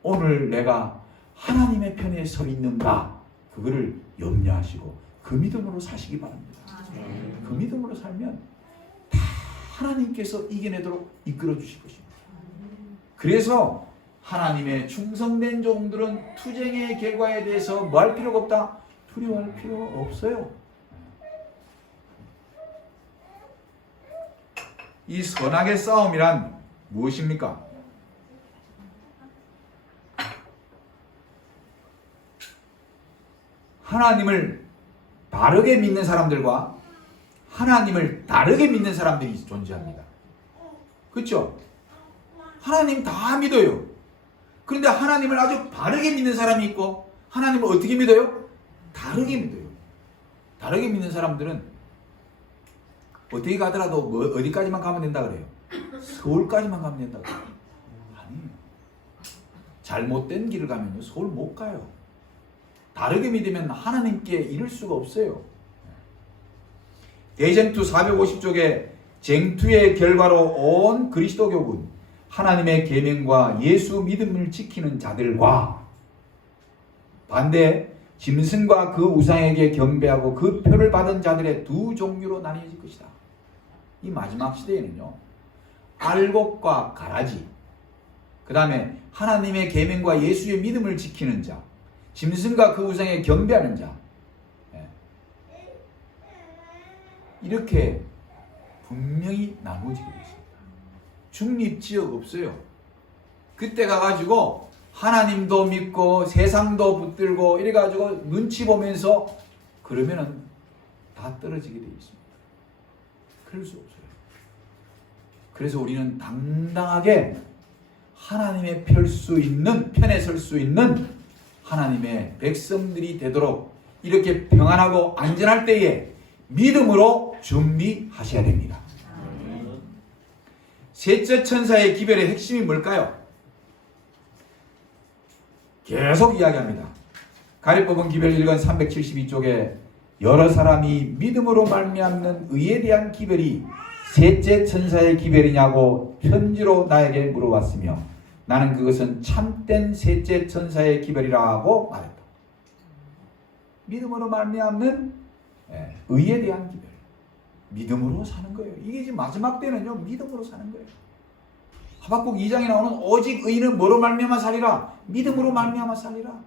오늘 내가 하나님의 편에 서 있는가, 그거를 염려하시고 그 믿음으로 사시기 바랍니다. 그 믿음으로 살면 다 하나님께서 이겨내도록 이끌어 주실 것입니다. 그래서 하나님의 충성된 종들은 투쟁의 결과에 대해서 뭐 할 필요가 없다? 두려워할 필요가 없어요. 이 선악의 싸움이란 무엇입니까? 하나님을 바르게 믿는 사람들과 하나님을 다르게 믿는 사람들이 존재합니다. 그렇죠? 하나님 다 믿어요. 그런데 하나님을 아주 바르게 믿는 사람이 있고 하나님을 어떻게 믿어요? 다르게 믿어요. 다르게 믿는 사람들은 어떻게 가더라도 어디까지만 가면 된다 그래요? 서울까지만 가면 된다 그래요. 아니에요. 잘못된 길을 가면요 서울 못 가요. 다르게 믿으면 하나님께 이를 수가 없어요. 대쟁투 450쪽에 쟁투의 결과로 온 그리스도교군 하나님의 계명과 예수 믿음을 지키는 자들과 반대 짐승과 그 우상에게 경배하고 그 표를 받은 자들의 두 종류로 나뉘어질 것이다. 이 마지막 시대에는요 알곡과 가라지, 그 다음에 하나님의 계명과 예수의 믿음을 지키는 자, 짐승과 그 우상에 경배하는 자, 이렇게 분명히 나눠지게 있습니다. 중립지역 없어요. 그때 가가지고 하나님도 믿고 세상도 붙들고 이래가지고 눈치 보면서 그러면은 다 떨어지게 되어 있습니다. 그럴 수 없어요. 그래서 우리는 당당하게 하나님의 편에 설 수 있는 하나님의 백성들이 되도록 이렇게 평안하고 안전할 때에 믿음으로 준비하셔야 됩니다. 셋째 천사의 기별의 핵심이 뭘까요? 계속 이야기합니다. 가리법은 기별 1권 372쪽에 여러 사람이 믿음으로 말미암는 의에 대한 기별이 셋째 천사의 기별이냐고 편지로 나에게 물어왔으며 나는 그것은 참된 셋째 천사의 기별이라고 말했다. 믿음으로 말미암는 의에 대한 기별. 믿음으로 사는 거예요. 이게 지금 마지막 때는요 믿음으로 사는 거예요. 하박국 2장에 나오는 오직 의인은 뭐로 말미암아 살리라? 믿음으로 말미암아 살리라.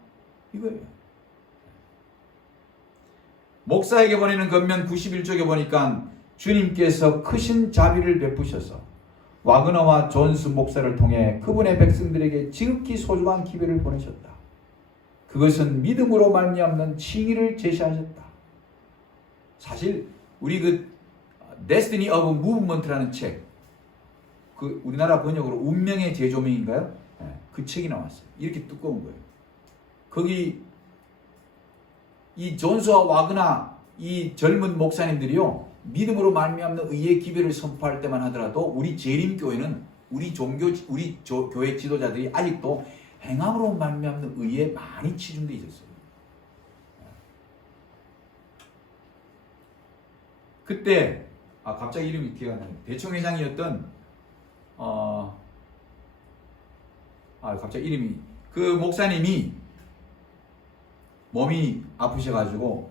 이거예요. 목사에게 보내는 권면 91쪽에 보니까 주님께서 크신 자비를 베푸셔서 와그너와 존스 목사를 통해 그분의 백성들에게 지극히 소중한 기별을 보내셨다. 그것은 믿음으로 말미암는 칭의를 제시하셨다. 사실 우리 그 Destiny of Movement라는 책, 그 우리나라 번역으로 운명의 재조명인가요? 그 책이 나왔어요. 이렇게 두꺼운 거예요. 거기 이 존스와 와그나 이 젊은 목사님들이요 믿음으로 말미암는 의의 기별을 선포할 때만 하더라도 우리 재림교회는 우리 교회 지도자들이 아직도 행함으로 말미암는 의에 많이 치중되어 있었어요. 그때 갑자기 이름이 기억이 안 나요. 대총회장이었던 갑자기 이름이 그 목사님이 몸이 아프셔가지고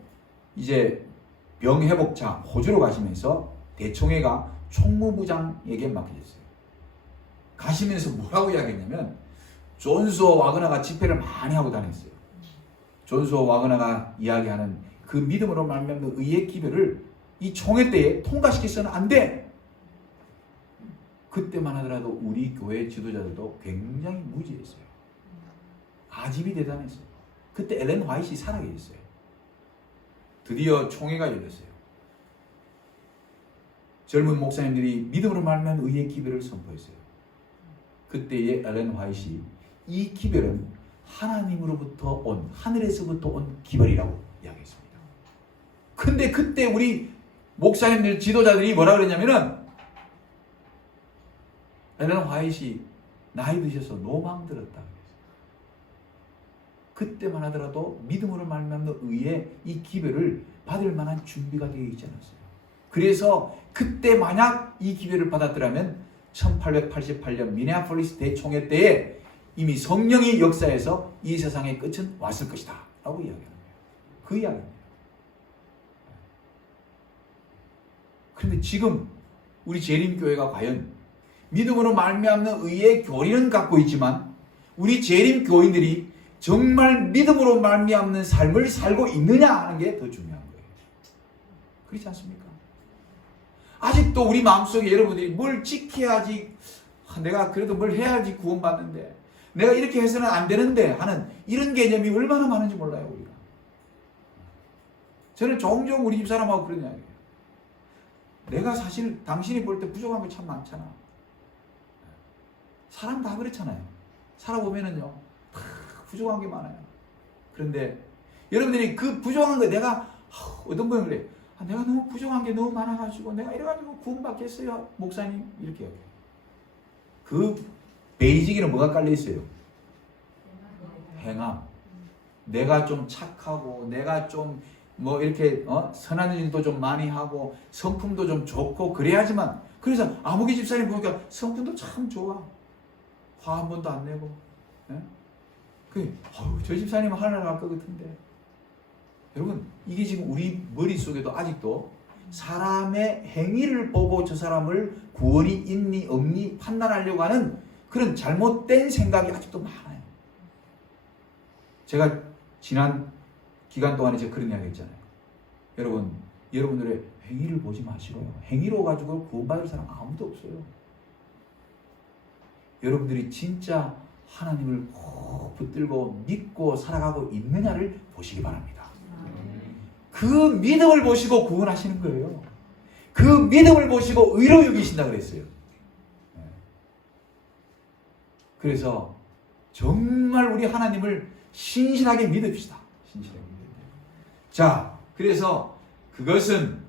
이제 병회복차 호주로 가시면서 대총회가 총무부장에게 맡겨졌어요. 가시면서 뭐라고 이야기했냐면 존스와 와그나가 집회를 많이 하고 다녔어요. 존스와 와그나가 이야기하는 그 믿음으로 말미암는 의의 기별을 이 총회 때에 통과시켜서는 안 돼. 그때만 하더라도 우리 교회 지도자들도 굉장히 무지했어요. 아집이 대단했어요. 그때 엘렌 화이트이 살아계셨어요. 드디어 총회가 열렸어요. 젊은 목사님들이 믿음으로 말미암는 의의 기별을 선포했어요. 그때의 엘렌 화이트이 이 기별은 하나님으로부터 온 하늘에서부터 온 기별이라고 이야기했습니다. 근데 그때 우리 목사님들 지도자들이 뭐라 그랬냐면은 엘렌 화이트이 나이 드셔서 노망 들었다. 그때만 하더라도 믿음으로 말미암는 의의 이 기별을 받을 만한 준비가 되어 있지 않았어요. 그래서 그때 만약 이 기별을 받았더라면 1888년 미네아폴리스 대총회 때에 이미 성령의 역사에서 이 세상의 끝은 왔을 것이다 라고 이야기하는 거예요. 그 이야기입니다. 그런데 지금 우리 재림교회가 과연 믿음으로 말미암는 의의 교리는 갖고 있지만 우리 재림교인들이 정말 믿음으로 말미암는 삶을 살고 있느냐 하는 게 더 중요한 거예요. 그렇지 않습니까? 아직도 우리 마음속에 여러분들이 뭘 지켜야지, 내가 그래도 뭘 해야지 구원받는데, 내가 이렇게 해서는 안 되는데 하는 이런 개념이 얼마나 많은지 몰라요, 우리가. 저는 종종 우리 집사람하고 그런 이야기예요. 내가 사실 당신이 볼 때 부족한 거 참 많잖아. 사람 다 그렇잖아요. 살아보면은요, 다 부족한 게 많아요. 그런데 여러분들이 그 부족한 거 내가, 어떤 분은 그래. 내가 너무 부족한 게 너무 많아가지고 내가 이래가지고 구원받겠어요, 목사님? 이렇게 해요. 그 베이직에는 뭐가 깔려있어요? 행함. 내가 좀 착하고, 내가 좀 뭐 이렇게 선한 일도 좀 많이 하고, 성품도 좀 좋고 그래야지만. 그래서 아무개 집사님 보니까 성품도 참 좋아. 화 한 번도 안 내고. 저 집사님은 하늘나라 갈 것 같은데. 여러분, 이게 지금 우리 머릿속에도 아직도 사람의 행위를 보고 저 사람을 구원이 있니 없니 판단하려고 하는 그런 잘못된 생각이 아직도 많아요. 제가 지난 기간 동안에 제가 그런 이야기 했잖아요. 여러분, 여러분들의 행위를 보지 마시고요. 행위로 가지고 구원받을 사람 아무도 없어요. 여러분들이 진짜 하나님을 꼭 붙들고 믿고 살아가고 있느냐를 보시기 바랍니다. 그 믿음을 보시고 구원하시는 거예요. 그 믿음을 보시고 의로 여기신다 그랬어요. 그래서 정말 우리 하나님을 신실하게 믿읍시다. 신실하게 믿읍시다. 자, 그래서 그것은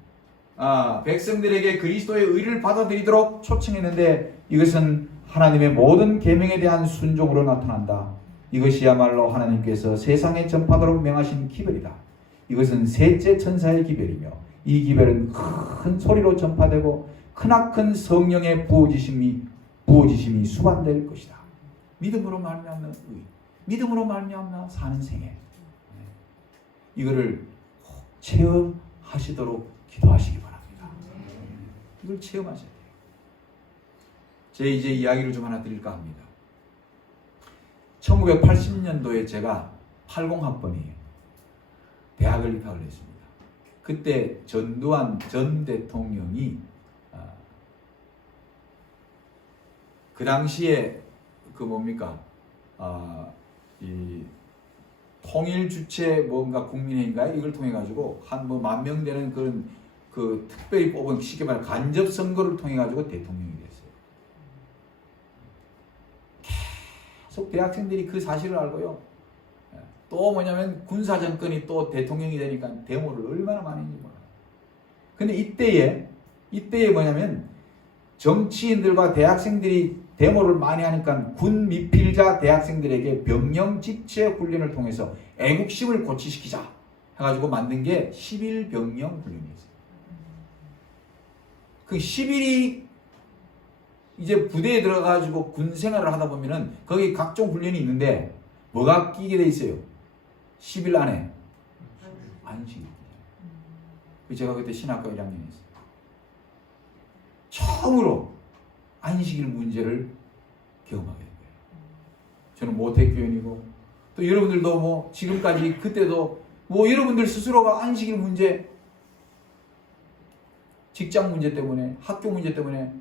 백성들에게 그리스도의 의를 받아들이도록 초청했는데, 이것은 하나님의 모든 계명에 대한 순종으로 나타난다. 이것이야말로 하나님께서 세상에 전파도록 명하신 기별이다. 이것은 셋째 천사의 기별이며, 이 기별은 큰 소리로 전파되고 크나큰 성령의 부어지심이 수반될 것이다. 믿음으로 말미암는 의, 믿음으로 말미암아 사는 생애. 이거를 꼭 체험하시도록 기도하시기 바랍니다. 이걸 체험하셔야 돼요. 제 이제 이야기를 좀 하나 드릴까 합니다. 1980년도에 제가 80학번이에요. 대학을 입학을 했습니다. 그때 전두환 전 대통령이 그 당시에 그 뭡니까 이 통일 주체 뭔가 국민회의인가요? 이걸 통해 가지고 한 뭐 10,000명 되는 그런 그 특별히 뽑은 쉽게 말해 간접 선거를 통해 가지고 대통령이 됐어요. 계속 대학생들이 그 사실을 알고요. 또 뭐냐면 군사 정권이 또 대통령이 되니까 데모를 얼마나 많이 했는지 몰라요. 근데 이때에 뭐냐면 정치인들과 대학생들이 데모를 많이 하니까 군 미필자 대학생들에게 병영 집체 훈련을 통해서 애국심을 고취시키자 해가지고 만든 게 10.1병영 훈련이었어요. 그 10일이 이제 부대에 들어가가지고 군 생활을 하다 보면은 거기 각종 훈련이 있는데 뭐가 끼게 돼 있어요? 10일 안에 안식일. 제가 그때 신학과 1학년이었어요. 처음으로 안식일 문제를 경험하게 된 거예요. 저는 모태교인이고 또 여러분들도 뭐 지금까지 그때도 뭐 여러분들 스스로가 안식일 문제, 직장 문제 때문에, 학교 문제 때문에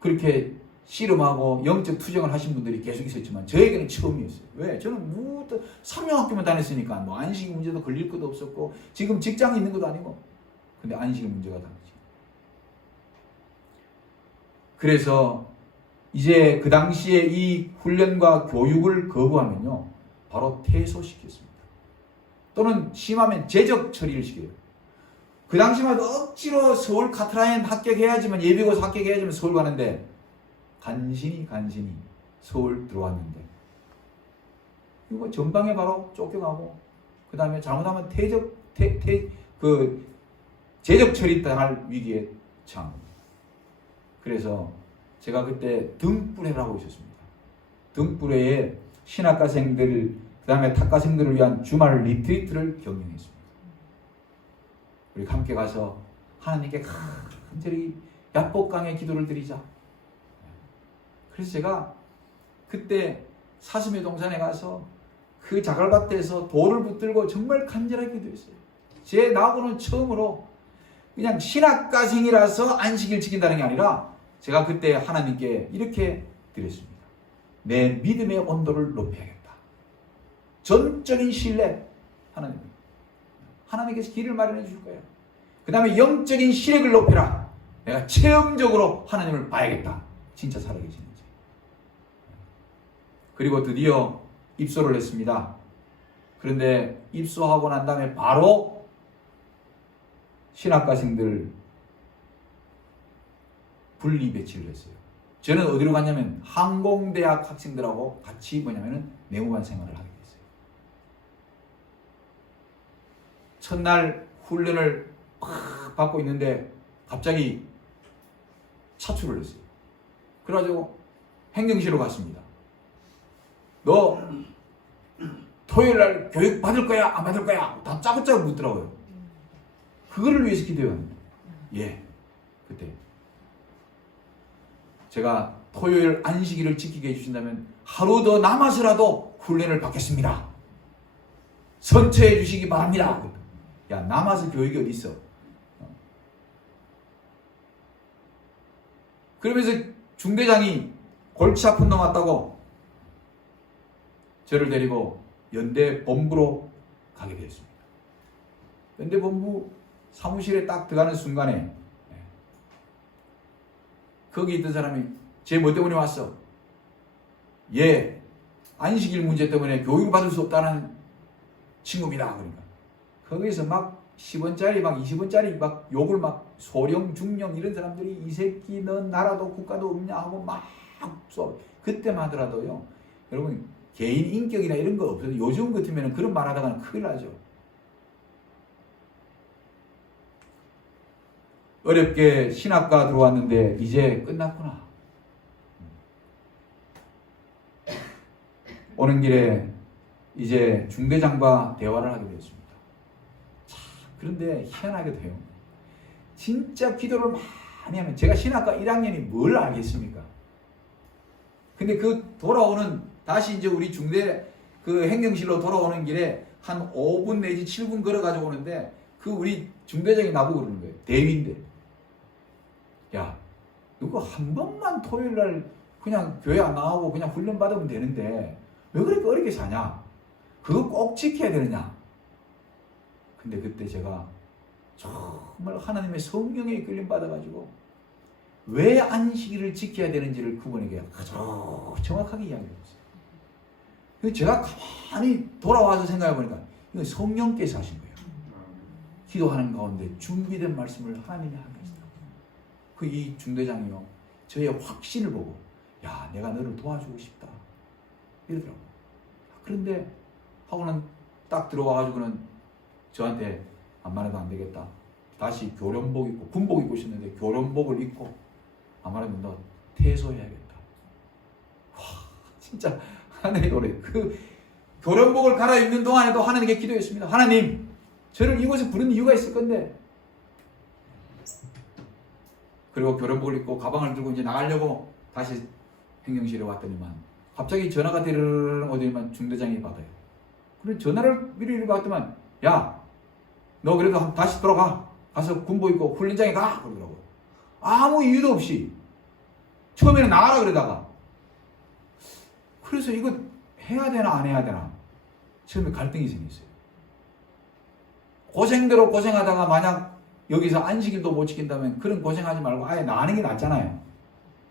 그렇게 씨름하고 영적 투쟁을 하신 분들이 계속 있었지만 저에게는 처음이었어요. 왜? 저는 뭐 3년 학교만 다녔으니까 뭐 안식일 문제도 걸릴 것도 없었고 지금 직장이 있는 것도 아니고 근데 안식일 문제가 당시. 그래서 이제 그 당시에 이 훈련과 교육을 거부하면요 바로 퇴소시켰습니다. 또는 심하면 제적 처리를 시켜요. 그 당시만 해도 억지로 서울 카트라인 합격해야지만 예비고사 합격해야지만 서울 가는데 간신히 서울 들어왔는데 이거 전방에 바로 쫓겨가고 그 다음에 잘못하면 제적 처리 당할 위기에 처한 겁니다. 그래서 제가 그때 등불회라고 있었습니다. 등불회에 신학과생들 그 다음에 탁과생들을 위한 주말 리트리트를 경영했습니다. 우리 함께 가서 하나님께 간절히 약복강의 기도를 드리자. 그래서 제가 그때 사슴의 동산에 가서 그 자갈밭에서 돌을 붙들고 정말 간절하게 기도했어요. 제 나하고는 처음으로 그냥 신학가생이라서 안식일 지킨다는 게 아니라 제가 그때 하나님께 이렇게 드렸습니다. 내 믿음의 온도를 높여야겠다. 전적인 신뢰, 하나님께서 길을 마련해 주실 거예요. 그 다음에 영적인 시력을 높여라. 내가 체험적으로 하나님을 봐야겠다. 진짜 살아계시는지. 그리고 드디어 입소를 했습니다. 그런데 입소하고 난 다음에 바로 신학과생들 분리 배치를 했어요. 저는 어디로 갔냐면 항공대학 학생들하고 같이 내무반 생활을 하게 됐어요. 첫날 훈련을 팍 받고 있는데 갑자기 차출을 했어요. 그래가지고 행정실로 갔습니다. 너 토요일날 교육 받을 거야? 안 받을 거야? 다 짜고짜고 묻더라고요. 그거를 위해서 기도해야 합니다. 예, 그때 제가 토요일 안식일을 지키게 해주신다면 하루 더 남아서라도 훈련을 받겠습니다. 선처해 주시기 바랍니다. 야, 남아서 교육이 어디 있어? 그러면서 중대장이 골치 아픈 놈 왔다고 저를 데리고 연대 본부로 가게 되었습니다. 연대 본부 사무실에 딱 들어가는 순간에 거기 있던 사람이 쟤 뭐 때문에 왔어? 얘 안식일 문제 때문에 교육을 받을 수 없다는 친구입니다. 그러니까 거기서 막 10원짜리 막 20원짜리 막 욕을 막 소령 중령 이런 사람들이 이 새끼 넌 나라도 국가도 없냐 하고 막 쏘. 그때만 하더라도요. 여러분 개인 인격이나 이런 거 없어요. 요즘 같으면 그런 말 하다가는 큰일 나죠. 어렵게 신학과 들어왔는데 이제 끝났구나. 오는 길에 이제 중대장과 대화를 하게 되었습니다. 자, 그런데 희한하게도요. 진짜 기도를 많이 하면 제가 신학과 1학년이 뭘 알겠습니까? 근데 그 돌아오는 다시 이제 우리 중대 그 행정실로 돌아오는 길에 한 5분 내지 7분 걸어가지고 오는데 그 우리 중대장이 나보고 그러는 거예요. 대위인데. 야, 이거 한 번만 토요일날 그냥 교회 안 나가고 그냥 훈련 받으면 되는데 왜 그렇게 어렵게 사냐? 그거 꼭 지켜야 되느냐? 근데 그때 제가 정말 하나님의 성령에 이끌림 받아가지고 왜 안식일을 지켜야 되는지를 그분에게 아주 정확하게 이야기했어요. 제가 가만히 돌아와서 생각해보니까 이건 성령께서 하신 거예요. 기도하는 가운데 준비된 말씀을 하나님이 하게 했어요. 그 이 중대장이요, 저의 확신을 보고 야, 내가 너를 도와주고 싶다 이러더라고요. 그런데 하고는 딱 들어와가지고는 저한테 안만 해도 안 되겠다. 다시 교련복 입고 군복 입고 있었는데 교련복을 입고 안만 해도 너 퇴소해야겠다. 와, 진짜 하나님의 노래. 그 교련복을 갈아입는 동안에도 하나님께 기도했습니다. 하나님, 저를 이곳에 부른 이유가 있을 건데. 그리고 교련복을 입고 가방을 들고 이제 나가려고 다시 행정실에 왔더니만 갑자기 전화가 데르르르 오더니만 중대장이 받아요. 그래 전화를 미리 받더만 야, 너 그래도 다시 돌아가. 가서 군복 입고 훈련장에 가. 그러더라고요. 아무 이유도 없이. 처음에는 나가라 그러다가. 그래서 이거 해야 되나 안 해야 되나. 처음에 갈등이 생겼어요. 고생대로 고생하다가 만약 여기서 안식일도 못 지킨다면 그런 고생하지 말고 아예 나가는 게 낫잖아요.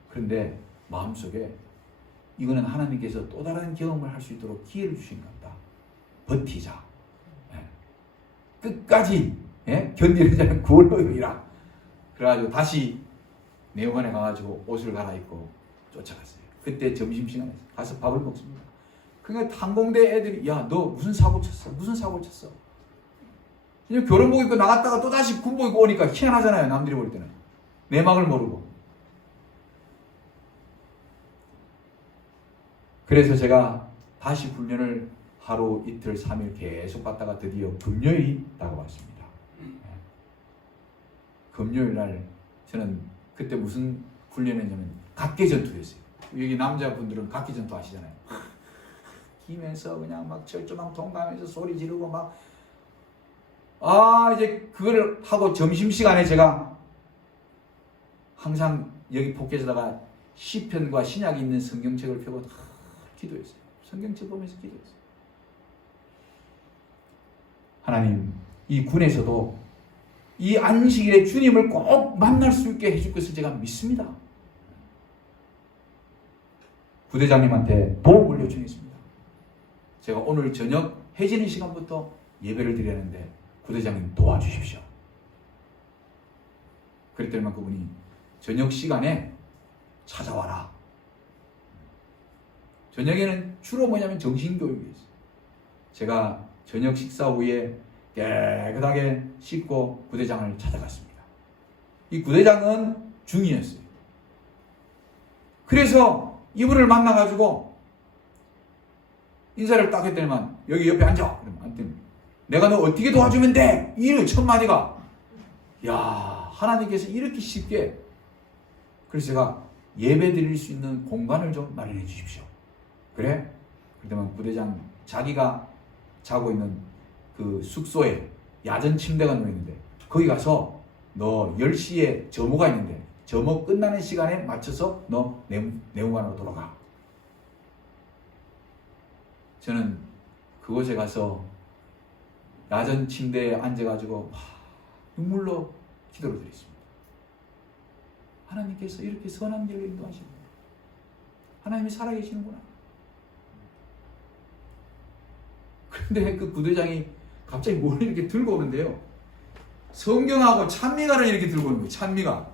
그런데 마음속에 이거는 하나님께서 또 다른 경험을 할 수 있도록 기회를 주신 것 같다. 버티자. 끝까지 견디는 자는 구원을 얻으리라. 그래가지고 다시 내원에 가가지고 옷을 갈아입고 쫓아갔어요. 그때 점심시간에 가서 밥을 먹습니다. 그러니까 항공대 애들이 야, 너 무슨 사고 쳤어? 무슨 사고 쳤어? 그냥 교련복 입고 나갔다가 또 다시 군복 입고 오니까 희한하잖아요. 남들이 볼 때는. 내막을 모르고. 그래서 제가 다시 훈련을 하루, 이틀, 3일 계속 받다가 드디어 금요일이 다가왔습니다. 금요일 날 저는 그때 무슨 훈련했냐면 각계전투였어요. 여기 남자분들은 각계전투 아시잖아요. 기면서 그냥 막 철조망 통과하면서 소리 지르고 막 이제 그걸 하고 점심시간에 제가 항상 여기 포켓에다가 시편과 신약이 있는 성경책을 펴고 기도했어요. 성경책 보면서 기도했어요. 하나님, 이 군에서도 이 안식일에 주님을 꼭 만날 수 있게 해줄 것을 제가 믿습니다. 부대장님한테 도움을 요청했습니다. 제가 오늘 저녁 해지는 시간부터 예배를 드리는데 부대장님 도와주십시오. 그랬더니만 그분이 저녁 시간에 찾아와라. 저녁에는 주로 뭐냐면 정신교육이었어요. 제가 저녁 식사 후에 깨끗하게 씻고 부대장을 찾아갔습니다. 이 부대장은 중이었어요. 그래서 이분을 만나가지고 인사를 딱 했더니만 여기 옆에 앉아. 그러면 앉더니 내가 너 어떻게 도와주면 돼? 이 첫 마디가 야, 하나님께서 이렇게 쉽게. 그래서 제가 예배 드릴 수 있는 공간을 좀 마련해 주십시오. 그래? 그러면 부대장 자기가 자고 있는 그 숙소에 야전 침대가 놓여있는데 거기 가서 너 10시에 점호가 있는데 점호 끝나는 시간에 맞춰서 너 내무관으로 돌아가. 저는 그곳에 가서 야전 침대에 앉아가지고 눈물로 기도를 드렸습니다. 하나님께서 이렇게 선한 길로 인도하십니다. 하나님이 살아계시는구나. 그런데 그 부대장이 갑자기 뭘 이렇게 들고 오는데요. 성경하고 찬미가를 이렇게 들고 오는 거예요.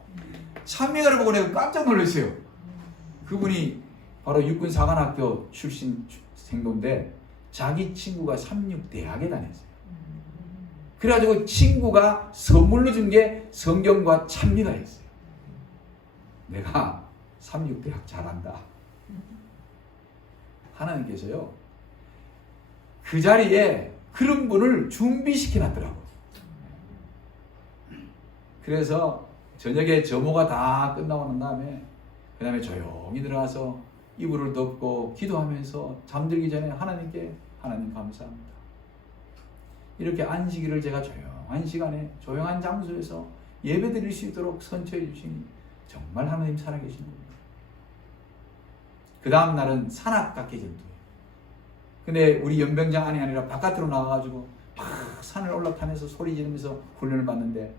찬미가를 보고 내가 깜짝 놀랐어요. 그분이 바로 육군사관학교 출신 생도인데 자기 친구가 삼육대학에 다녔어요. 그래가지고 친구가 선물로 준 게 성경과 찬미가였어요. 내가 삼육대학 잘한다. 하나님께서요 그 자리에 그런 분을 준비시켜 놨더라고요. 그래서 저녁에 점호가 다 끝나고 난 다음에 그 다음에 조용히 들어가서 이불을 덮고 기도하면서 잠들기 전에 하나님께 하나님 감사합니다. 이렇게 안식일을 제가 조용한 시간에 조용한 장소에서 예배 드릴 수 있도록 선처해 주시니 정말 하나님 살아계신 겁니다. 그 다음 날은 산악각계 전투예요. 근데 우리 연병장 안이 아니라 바깥으로 나가가지고 막 산을 올라타면서 소리 지르면서 훈련을 받는데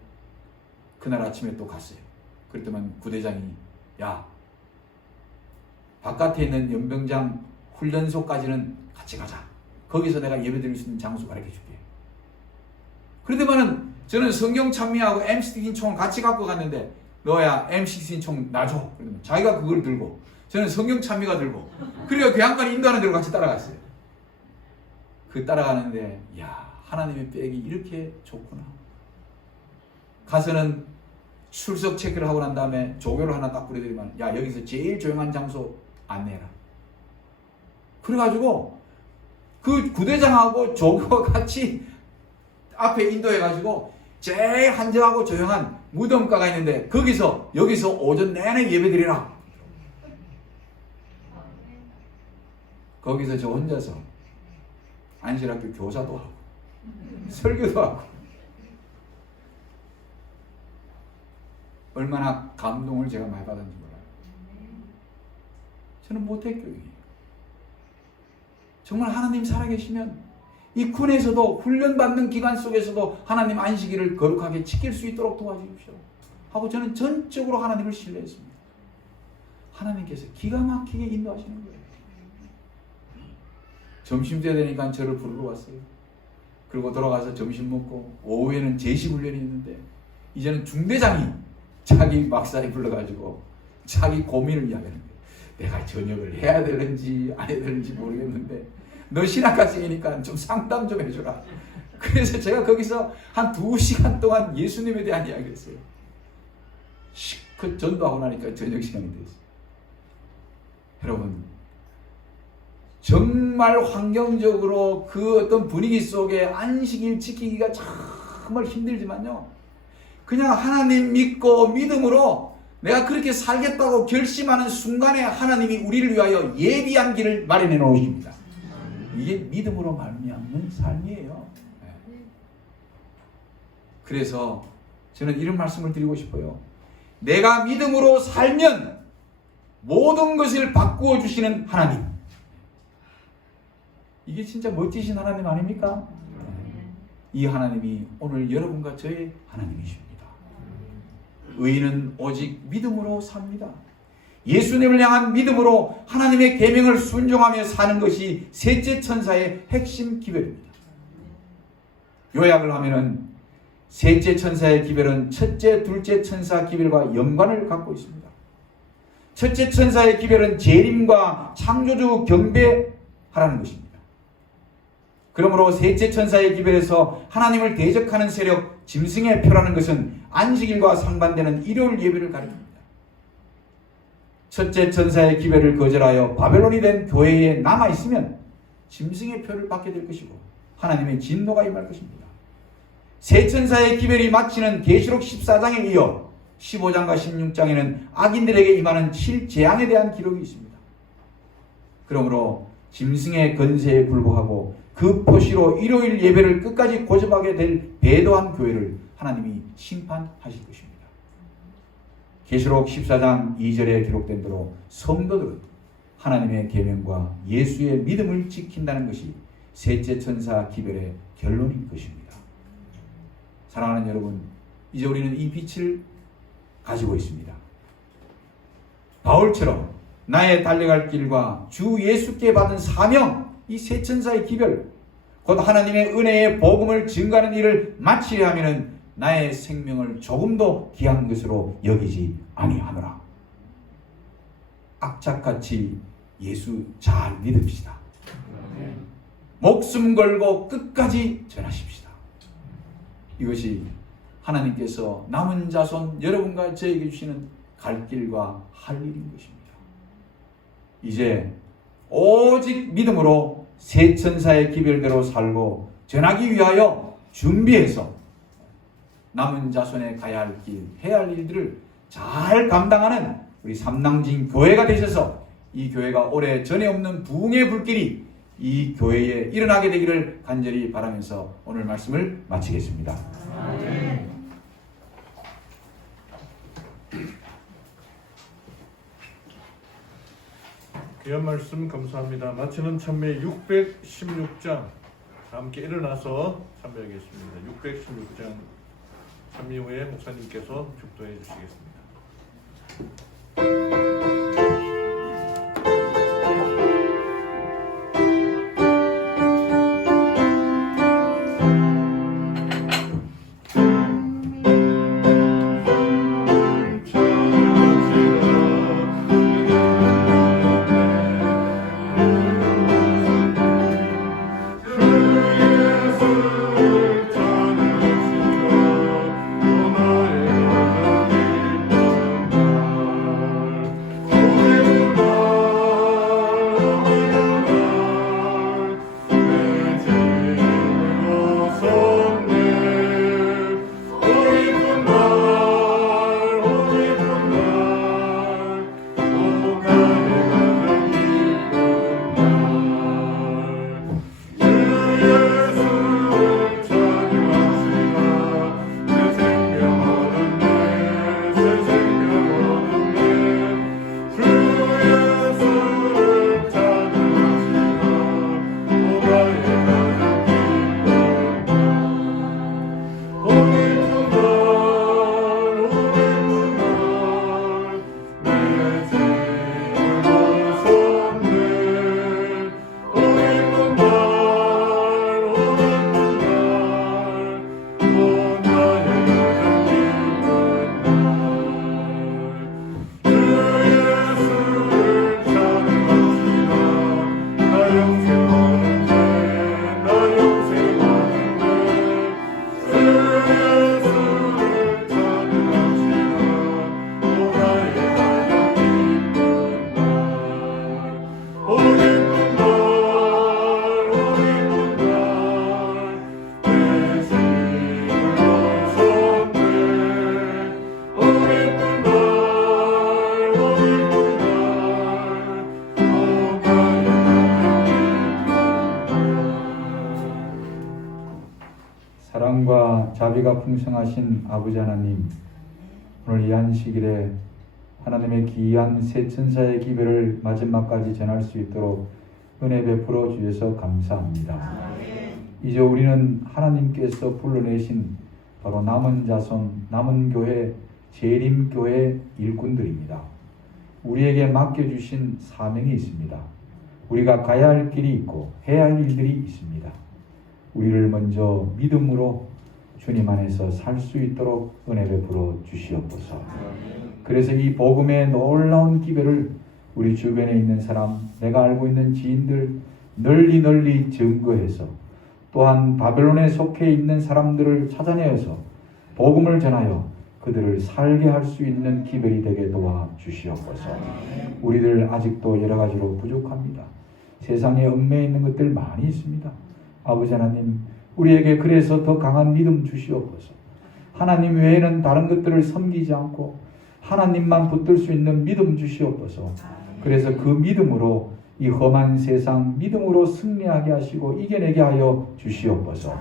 그날 아침에 또 갔어요. 그랬더니 부대장이 야 바깥에 있는 연병장 훈련소까지는 같이 가자. 거기서 내가 예배 드릴 수 있는 장소 가르쳐 줄게. 그런데만은 저는 성경 찬미하고 M16 총을 같이 갖고 갔는데 너야 M16 총 놔줘. 그러면 자기가 그걸 들고 저는 성경 찬미가 들고 그리고 그 양반이 인도하는 대로 같이 따라갔어요. 그 따라가는데 야 하나님의 백이 이렇게 좋구나. 가서는 출석 체크를 하고 난 다음에 조교를 하나 딱 부려드리면 야 여기서 제일 조용한 장소 안내해라. 그래가지고 그 구대장하고 조교가 같이 앞에 인도해가지고 제일 한적하고 조용한 무덤가가 있는데 여기서 오전 내내 예배드리라. 거기서 저 혼자서 안실학교 교사도 하고 설교도 하고 얼마나 감동을 제가 많이 받았는지 몰라요. 저는 모태교육이에요. 정말 하나님 살아계시면 이 군에서도 훈련받는 기간 속에서도 하나님 안식일을 거룩하게 지킬 수 있도록 도와주십시오 하고 저는 전적으로 하나님을 신뢰했습니다. 하나님께서 기가 막히게 인도하시는 거예요. 점심때 되니까 저를 부르러 왔어요. 그리고 돌아가서 점심 먹고 오후에는 제시훈련이 있는데 이제는 중대장이 자기 막사에 불러가지고 자기 고민을 이야기하는 거예요. 내가 저녁을 해야 되는지 안 해야 되는지 모르겠는데 너 신학학생이니까 좀 상담 좀 해줘라. 그래서 제가 거기서 한 2시간 동안 예수님에 대한 이야기를 했어요. 그 전도하고 나니까 저녁 시간이 됐어요. 여러분 정말 환경적으로 그 어떤 분위기 속에 안식일 지키기가 정말 힘들지만요. 그냥 하나님 믿고 믿음으로 내가 그렇게 살겠다고 결심하는 순간에 하나님이 우리를 위하여 예비한 길을 마련해 놓으십니다. 이게 믿음으로 말미암는 삶이에요. 그래서 저는 이런 말씀을 드리고 싶어요. 내가 믿음으로 살면 모든 것을 바꾸어 주시는 하나님. 이게 진짜 멋지신 하나님 아닙니까? 이 하나님이 오늘 여러분과 저의 하나님이십니다. 의인은 오직 믿음으로 삽니다. 예수님을 향한 믿음으로 하나님의 계명을 순종하며 사는 것이 셋째 천사의 핵심 기별입니다. 요약을 하면은 셋째 천사의 기별은 첫째, 둘째 천사 기별과 연관을 갖고 있습니다. 첫째 천사의 기별은 재림과 창조주 경배하라는 것입니다. 그러므로 셋째 천사의 기별에서 하나님을 대적하는 세력 짐승의 표라는 것은 안식일과 상반되는 일요일 예배를 가리킵니다. 첫째 천사의 기별을 거절하여 바벨론이 된 교회에 남아있으면 짐승의 표를 받게 될 것이고 하나님의 진노가 임할 것입니다. 세 천사의 기별이 마치는 계시록 14장에 이어 15장과 16장에는 악인들에게 임하는 7재앙에 대한 기록이 있습니다. 그러므로 짐승의 건세에 불구하고 그 표시로 일요일 예배를 끝까지 고집하게 될 배도한 교회를 하나님이 심판하실 것입니다. 계시록 14장 2절에 기록된 대로 성도들은 하나님의 계명과 예수의 믿음을 지킨다는 것이 셋째 천사 기별의 결론인 것입니다. 사랑하는 여러분, 이제 우리는 이 빛을 가지고 있습니다. 바울처럼 나의 달려갈 길과 주 예수께 받은 사명, 이 세 천사의 기별, 곧 하나님의 은혜의 복음을 증가하는 일을 마치려 하면은 나의 생명을 조금도 귀한 것으로 여기지 아니하노라. 악착같이 예수 잘 믿읍시다. 목숨 걸고 끝까지 전하십시다. 이것이 하나님께서 남은 자손 여러분과 저에게 주시는 갈 길과 할 일인 것입니다. 이제 오직 믿음으로 세 천사의 기별대로 살고 전하기 위하여 준비해서 남은 자손에 가야 할 길, 해야 할 일들을 잘 감당하는 우리 삼낭진 교회가 되셔서 이 교회가 올해 전에 없는 부흥의 불길이 이 교회에 일어나게 되기를 간절히 바라면서 오늘 말씀을 마치겠습니다. 아멘. 귀한 말씀 감사합니다. 마치는 참회 616장 함께 일어나서 참여하겠습니다. 616장 참여 후에 목사님께서 축도해 주시겠습니다. 자비가 풍성하신 아버지 하나님, 오늘 이 안식일에 하나님의 귀한 새 천사의 기별을 마지막까지 전할 수 있도록 은혜 베풀어 주셔서 감사합니다. 이제 우리는 하나님께서 불러내신 바로 남은 자손, 남은 교회, 재림교회 일꾼들입니다. 우리에게 맡겨주신 사명이 있습니다. 우리가 가야 할 길이 있고 해야 할 일들이 있습니다. 우리를 먼저 믿음으로 주님 안에서 살 수 있도록 은혜 베풀어 주시옵소서. 그래서 이 복음의 놀라운 기별을 우리 주변에 있는 사람, 내가 알고 있는 지인들 널리 증거해서, 또한 바벨론에 속해 있는 사람들을 찾아내어서 복음을 전하여 그들을 살게 할 수 있는 기별이 되게 도와 주시옵소서. 우리들 아직도 여러 가지로 부족합니다. 세상에 얽매여 있는 것들 많이 있습니다. 아버지 하나님, 우리에게 그래서 더 강한 믿음 주시옵소서. 하나님 외에는 다른 것들을 섬기지 않고 하나님만 붙들 수 있는 믿음 주시옵소서. 그래서 그 믿음으로 이 험한 세상 믿음으로 승리하게 하시고 이겨내게 하여 주시옵소서.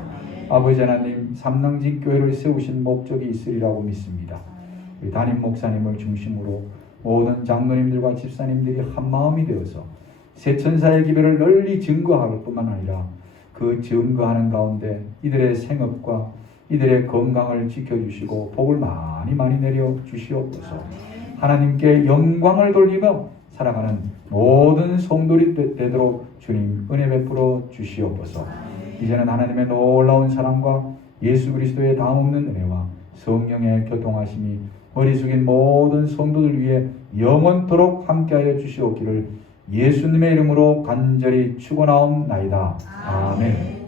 아버지 하나님, 삼랑진 교회를 세우신 목적이 있으리라고 믿습니다. 우리 담임 목사님을 중심으로 모든 장로님들과 집사님들이 한 마음이 되어서 새 천사의 기별을 널리 증거할 뿐만 아니라 그 증거하는 가운데 이들의 생업과 이들의 건강을 지켜주시고 복을 많이 내려 주시옵소서. 하나님께 영광을 돌리며 살아가는 모든 성도들이 되도록 주님 은혜 베풀어 주시옵소서. 이제는 하나님의 놀라운 사랑과 예수 그리스도의 다함없는 은혜와 성령의 교통하심이 머리 숙인 모든 성도들 위해 영원토록 함께하여 주시옵기를 예수님의 이름으로 간절히 축원하옵나이다. 아멘.